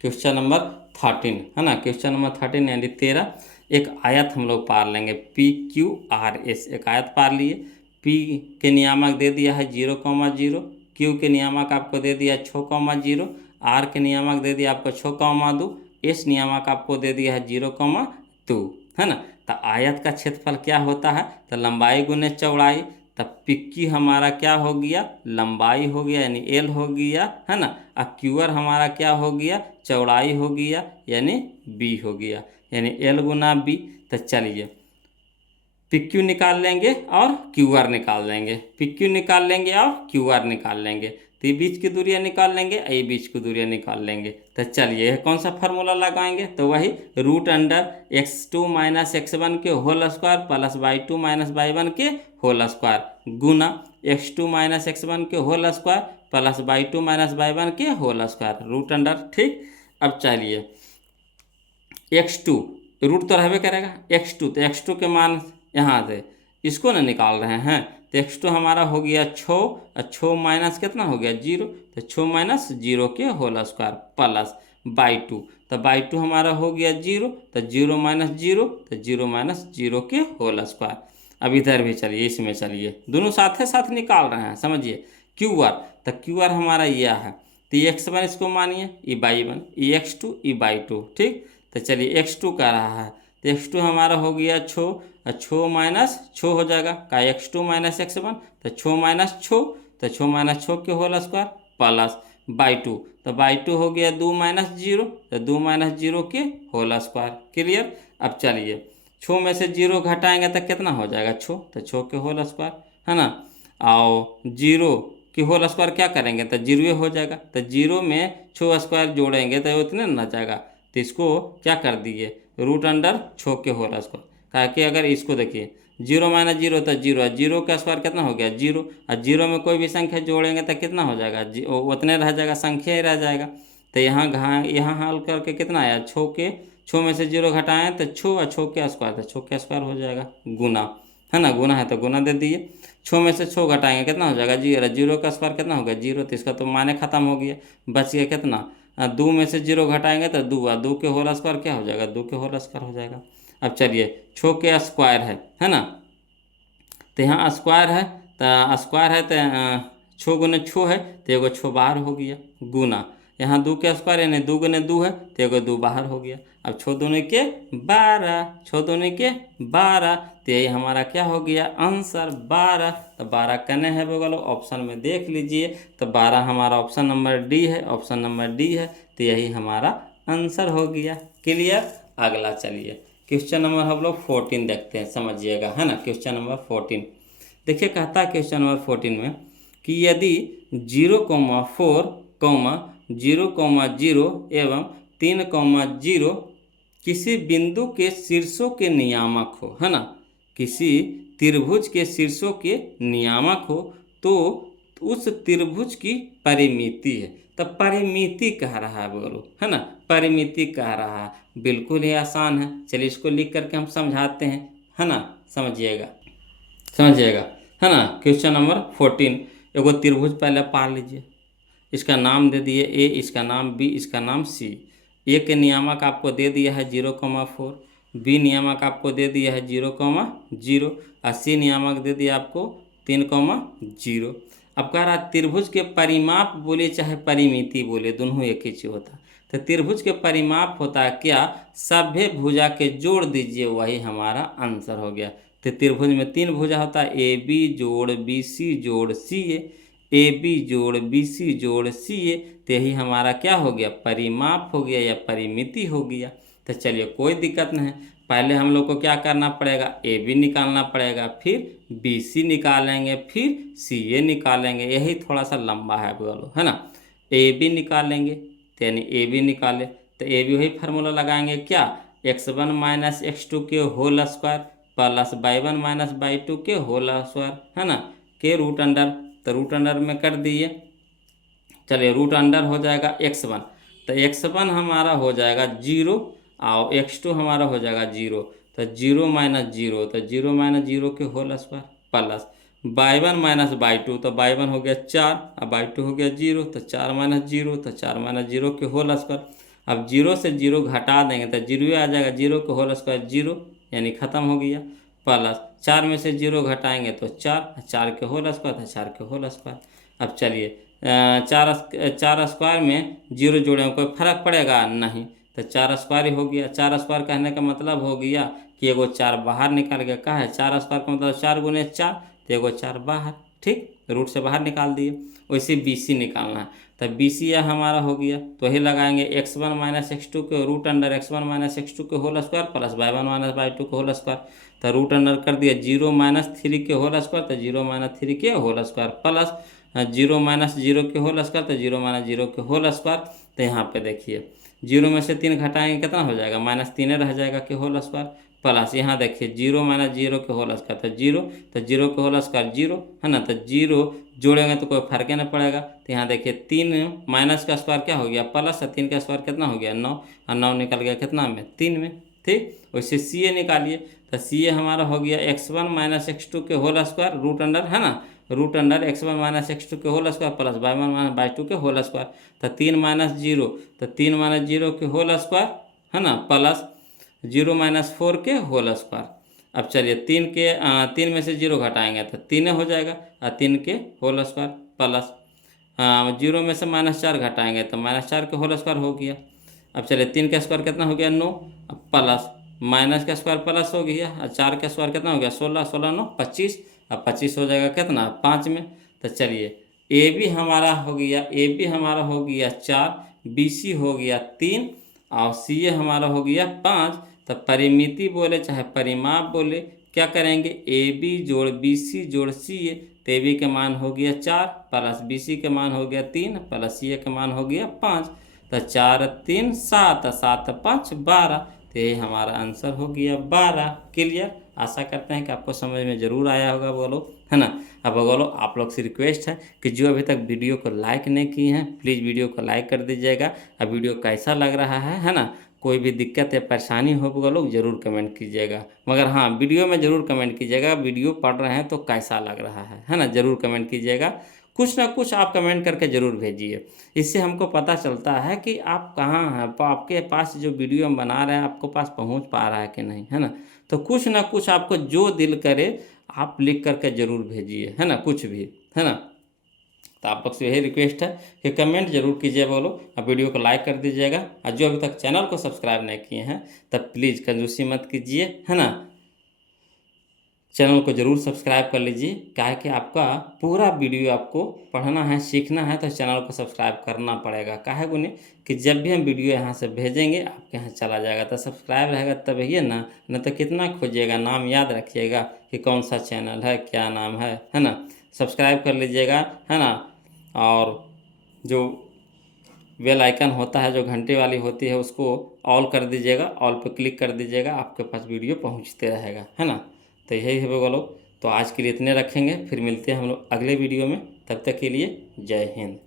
क्वेश्चन नंबर 13 है ना, क्वेश्चन नंबर 13 यानी 13, एक आयत हम लोग पार लेंगे PQRS, एक आयत पार लिए। P के नियामक दे दिया है 0,0, Q के नियामक आपको दे दिया 6,0, R के नियामक दे दिया आपको 6,2, S नियामक आपको दे दिया है 0,2 है ना। तो आयत का क्षेत्रफल क्या होता है, तो लंबाई गुने चौड़ाई। तब PQ हमारा क्या हो गया लंबाई हो गया यानी L हो गया है ना, और QR हमारा क्या हो गया चौड़ाई हो गया यानी B हो गया, यानी L गुना B। तो चलिए PQ निकाल लेंगे और QR निकाल लेंगे, PQ निकाल लेंगे और QR निकाल लेंगे, तो ये बीच की दूरियां निकाल लेंगे, ये बीच की दूरियां निकाल लेंगे। तो चलिए यह कौन सा फार्मूला लगाएंगे, तो वही √x2 - x1 के whole square plus y2 - y1 के होल स्क्वायर गुना x2 - x1 के whole square plus y2 - y1 के होल स्क्वायर रूट अंडर। ठीक, अब चलिए x2 रूट तो रहबे करेगा x2, तो x2 के मान यहाँ से इसको ना निकाल रहे हैं, तो x2 हमारा हो गया 6 और 6 माइनस कितना हो गया 0, तो 6 - 0 के होल स्क्वायर प्लस y2, तो y2 हमारा हो गया 0, तो 0 - 0, तो 0 - 0 के होल स्क्वायर। अब इधर भी चलिए, इसमें चलिए दोनों साथ साथ निकाल रहे हैं, समझिए QR, तो QR हमारा यह है, तो ये x1 इसको मानिए, ये y1, ये x2, ये y2। ठीक, तो चलिए x2 का रहा है, तो x2 हमारा हो गया 6 और 6 माइनस 6 हो जाएगा का x2 - x1, तो 6 - 6, तो 6 - 6 के होल स्क्वायर प्लस y2, तो y2 हो गया 2 - 0, तो 2 - 0 के होल स्क्वायर। क्लियर। अब चलिए 6 में से 0 घटाएंगे तो कितना हो जाएगा 6, तो 6 के होल स्क्वायर है ना, और 0 के होल स्क्वायर क्या करेंगे तो 0 हो जाएगा, तो 0 में 6 स्क्वायर जोड़ेंगे तो उतने ना जाएगा, तो इसको क्या कर दिए √6 के होल स्क्वायर। कहा कि अगर इसको देखिए 0 - 0 तो 0, 0 का स्क्वायर कितना हो गया 0, और 0 में कोई भी संख्या जोड़ेंगे तो कितना हो जाएगा उतने रह जाएगा, संख्या ही रह जाएगा। तो यहाँ हल करके कितना आया 6 में से 0 घटाएं तो 6 और 6 के स्क्वायर, तो 6 के स्क्वायर हो जाएगा गुना है ना, गुना है तो गुना दे दिए। 6 में से 6 घटाएंगे कितना हो जाएगा 0, 0 का स्क्वायर कितना हो गया 0, तो इसका तो माने खत्म हो गया, बच गया कितना दो में से जीरो घटाएंगे तो दो, और दो के होल स्क्वायर क्या हो जाएगा, दो के होल स्क्वायर हो जाएगा। अब चलिए छो के स्क्वायर है ना, तो यहाँ स्क्वायर है, तो स्क्वायर है तो छो गुने छो है तो एगो छो बाहर हो गया, गुना यहाँ दो के स्क्वायर यानी दो गुने दो है तो एगो दो बाहर हो गया। अब छो दूने के 12, छो दूने के 12, तो यही हमारा क्या हो गया आंसर 12। तो 12 कने है बगल ऑप्शन में देख लीजिए, तो 12 हमारा ऑप्शन नंबर डी है, ऑप्शन नंबर डी है, तो यही हमारा आंसर हो गया। क्लियर। अगला चलिए क्वेश्चन नंबर हम लोग 14 देखते हैं, समझिएगा है ना। क्वेश्चन नंबर 14 देखिए, कहता है क्वेश्चन नंबर 14 में कि यदि 0,4, 0,0 एवं 3,0 किसी बिंदु के शीर्षों के नियामक हो, है ना, किसी त्रिभुज के शीर्षों के नियामक हो, तो उस त्रिभुज की परिमिति है। तो परिमिति कह रहा है बोलो, है ना, परिमिति कह रहा है। बिल्कुल ही आसान है, चलिए इसको लिख करके हम समझाते हैं, है ना, समझिएगा समझिएगा, है ना। क्वेश्चन नंबर 14, एगो त्रिभुज पहले पा लीजिए, इसका नाम दे दिए ए, इसका नाम बी, इसका नाम सी। ए के नियामक आपको दे दिया है 0,4, बी नियामक आपको दे दिया है 0,0 और सी नियामक दे दिया आपको 3,0। अब कह रहा त्रिभुज के परिमाप बोले चाहे परिमिति बोले, दोनों एक ही चीज होता है। तो त्रिभुज के परिमाप होता है क्या, सभ्य भुजा के जोड़ दीजिए, वही हमारा आंसर हो गया। तो त्रिभुज में 3 भुजा होता है, ए बी जोड़ बी सी जोड़ सी ए बी जोड़ बी सी जोड़ सी ए, तो यही हमारा क्या हो गया परिमाप हो गया या परिमिति हो गया। तो चलिए कोई दिक्कत नहीं है, पहले हम लोग को क्या करना पड़ेगा, ए बी निकालना पड़ेगा, फिर बी सी निकालेंगे, फिर सी ए निकालेंगे। यही थोड़ा सा लंबा है बोलो, है ना। ए बी निकालेंगे तो यानी ए बी निकाले तो ए बी वही फार्मूला लगाएंगे क्या, x1 माइनस x2 के whole square plus y1 minus y2 के होल स्क्वायर, है ना, के रूट अंडर। तो रूट अंडर में कर दिए, चलिए रूट अंडर हो जाएगा x1, तो x1 हमारा हो जाएगा 0 और x2 हमारा हो जाएगा 0, तो 0 माइनस 0, तो 0 माइनस 0 के whole square plus y1 minus y2, तो y1 हो गया 4 और y2 हो गया 0, तो 4 माइनस 0, तो 4 माइनस 0 के होल स्क्वायर। अब 0 से 0 घटा देंगे तो 0 आ जाएगा, 0 के होल स्क्वायर 0 यानी ख़त्म हो गया, प्लस 4 में से 0 घटाएंगे तो 4, 4 के होल स्क्वायर था 4 के होल स्क्वायर। अब चलिए चार स्क्वायर में 0 जोड़ेंगे, कोई फर्क पड़ेगा नहीं, तो 4 स्क्वायर ही हो गया। 4 स्क्वायर कहने का मतलब हो गया कि एगो 4 बाहर निकाल गया, कहा है 4 स्क्वायर का मतलब 4 गुने 4, तो एगो 4 बाहर, ठीक, रूट से बाहर निकाल दिए। वैसे बी सी निकालना है, तो बी सी हमारा हो गया, तो वही लगाएंगे x1 माइनस x2 के root under x1 minus x2 के whole square plus y1 minus y2 के होल स्क्वायर, तो रूट अंडर कर दिया 0 माइनस 3 के होल स्क्वायर, तो 0 माइनस 3 के होल स्क्वायर प्लस 0 माइनस 0 के होल स्क्वायर, तो 0 माइनस 0 के होल स्क्वायर। तो यहाँ पे देखिए 0 में से 3 घटाएंगे कितना हो जाएगा, माइनस 3 रह जाएगा के होल स्क्वायर, प्लस यहाँ देखिए 0 माइनस 0 के होल स्क्वायर, तो 0, तो 0 के होल स्क्वायर 0, है ना, तो 0 जोड़ेंगे तो कोई फर्क ही नहीं पड़ेगा। तो यहाँ देखिए 3 माइनस का स्क्वायर क्या हो गया प्लस, 3 का स्क्वायर कितना हो गया 9, और 9 निकल गया कितना में 3 में, ठीक। वैसे सी ए निकालिए, तो सी ए हमारा हो गया x1 माइनस x2 के होल स्क्वायर रूट अंडर, है ना, root under x1 minus x2 के whole square plus y1 minus y2 के होल स्क्वायर, तो 3 माइनस 0, तो 3 माइनस 0 के होल स्क्वायर, है ना, प्लस 0 माइनस 4 के होल स्क्वायर। अब चलिए 3 में से 0 घटाएंगे तो 3 हो जाएगा, और 3 के होल स्क्वायर प्लस 0 में से माइनस 4 घटाएंगे तो माइनस 4 के होल स्क्वायर हो गया। अब चलिए 3 का स्क्वायर कितना हो गया 9, अब प्लस माइनस का स्क्वायर प्लस हो गया, और 4 का स्क्वायर कितना हो गया 16, 16 9 25, अब 25 हो जाएगा कितना 5 में। तो चलिए ए बी हमारा हो गया, ए बी हमारा हो गया 4, बी सी हो गया 3 और सी ए हमारा हो गया 5। तो परिमिति बोले चाहे परिमाप बोले, क्या करेंगे ए बी जोड़ बी सी जोड़ सी ए, तो ए बी के मान हो गया 4 प्लस बी सी के मान हो गया 3 प्लस सी ए के मान हो गया 5, तो 4 3 7, 7 5 12, तो ये हमारा आंसर हो गया 12। क्लियर। आशा करते हैं कि आपको समझ में ज़रूर आया होगा बोलो, है ना। अब बोलो आप लोग से रिक्वेस्ट है कि जो अभी तक वीडियो को लाइक नहीं किए हैं प्लीज़ वीडियो को लाइक कर दीजिएगा। अब वीडियो कैसा लग रहा है ना, कोई भी दिक्कत या परेशानी हो वो लोग ज़रूर कमेंट कीजिएगा, मगर हाँ वीडियो में ज़रूर कमेंट कीजिएगा वीडियो पढ़ रहे हैं तो कैसा लग रहा है ना, ज़रूर कमेंट कीजिएगा। कुछ ना कुछ आप कमेंट करके ज़रूर भेजिए। इससे हमको पता चलता है कि आप कहाँ हैं, आपके पास जो वीडियो हम बना रहे हैं आपको पास पहुंच पा रहा है कि नहीं, है ना। तो कुछ ना कुछ आपको जो दिल करे आप लिख करके ज़रूर भेजिए, है ना, कुछ भी, है ना। तो आप लोग से यही रिक्वेस्ट है कि कमेंट जरूर कीजिए बोलो, और वीडियो को लाइक कर दीजिएगा, और जो अभी तक चैनल को सब्सक्राइब नहीं किए हैं तब प्लीज़ कंजूसी मत कीजिए, है ना। चैनल को जरूर सब्सक्राइब कर लीजिए, क्या है कि आपका पूरा वीडियो आपको पढ़ना है, सीखना है, तो चैनल को सब्सक्राइब करना पड़ेगा। काहे को नहीं कि जब भी हम वीडियो यहाँ से भेजेंगे आपके यहाँ चला जाएगा, तो सब्सक्राइब रहेगा तब ही ना, नहीं तो कितना खोजिएगा, नाम याद रखिएगा कि कौन सा चैनल है, क्या नाम है ना। सब्सक्राइब कर लीजिएगा, है ना। और जो बेल आइकन होता है, जो घंटे वाली होती है, उसको ऑल कर दीजिएगा, ऑल पे क्लिक कर दीजिएगा, आपके पास वीडियो पहुंचते रहेगा, है ना। तो यही है वो लोग। तो आज के लिए इतने रखेंगे, फिर मिलते हैं हम लोग अगले वीडियो में, तब तक के लिए जय हिंद।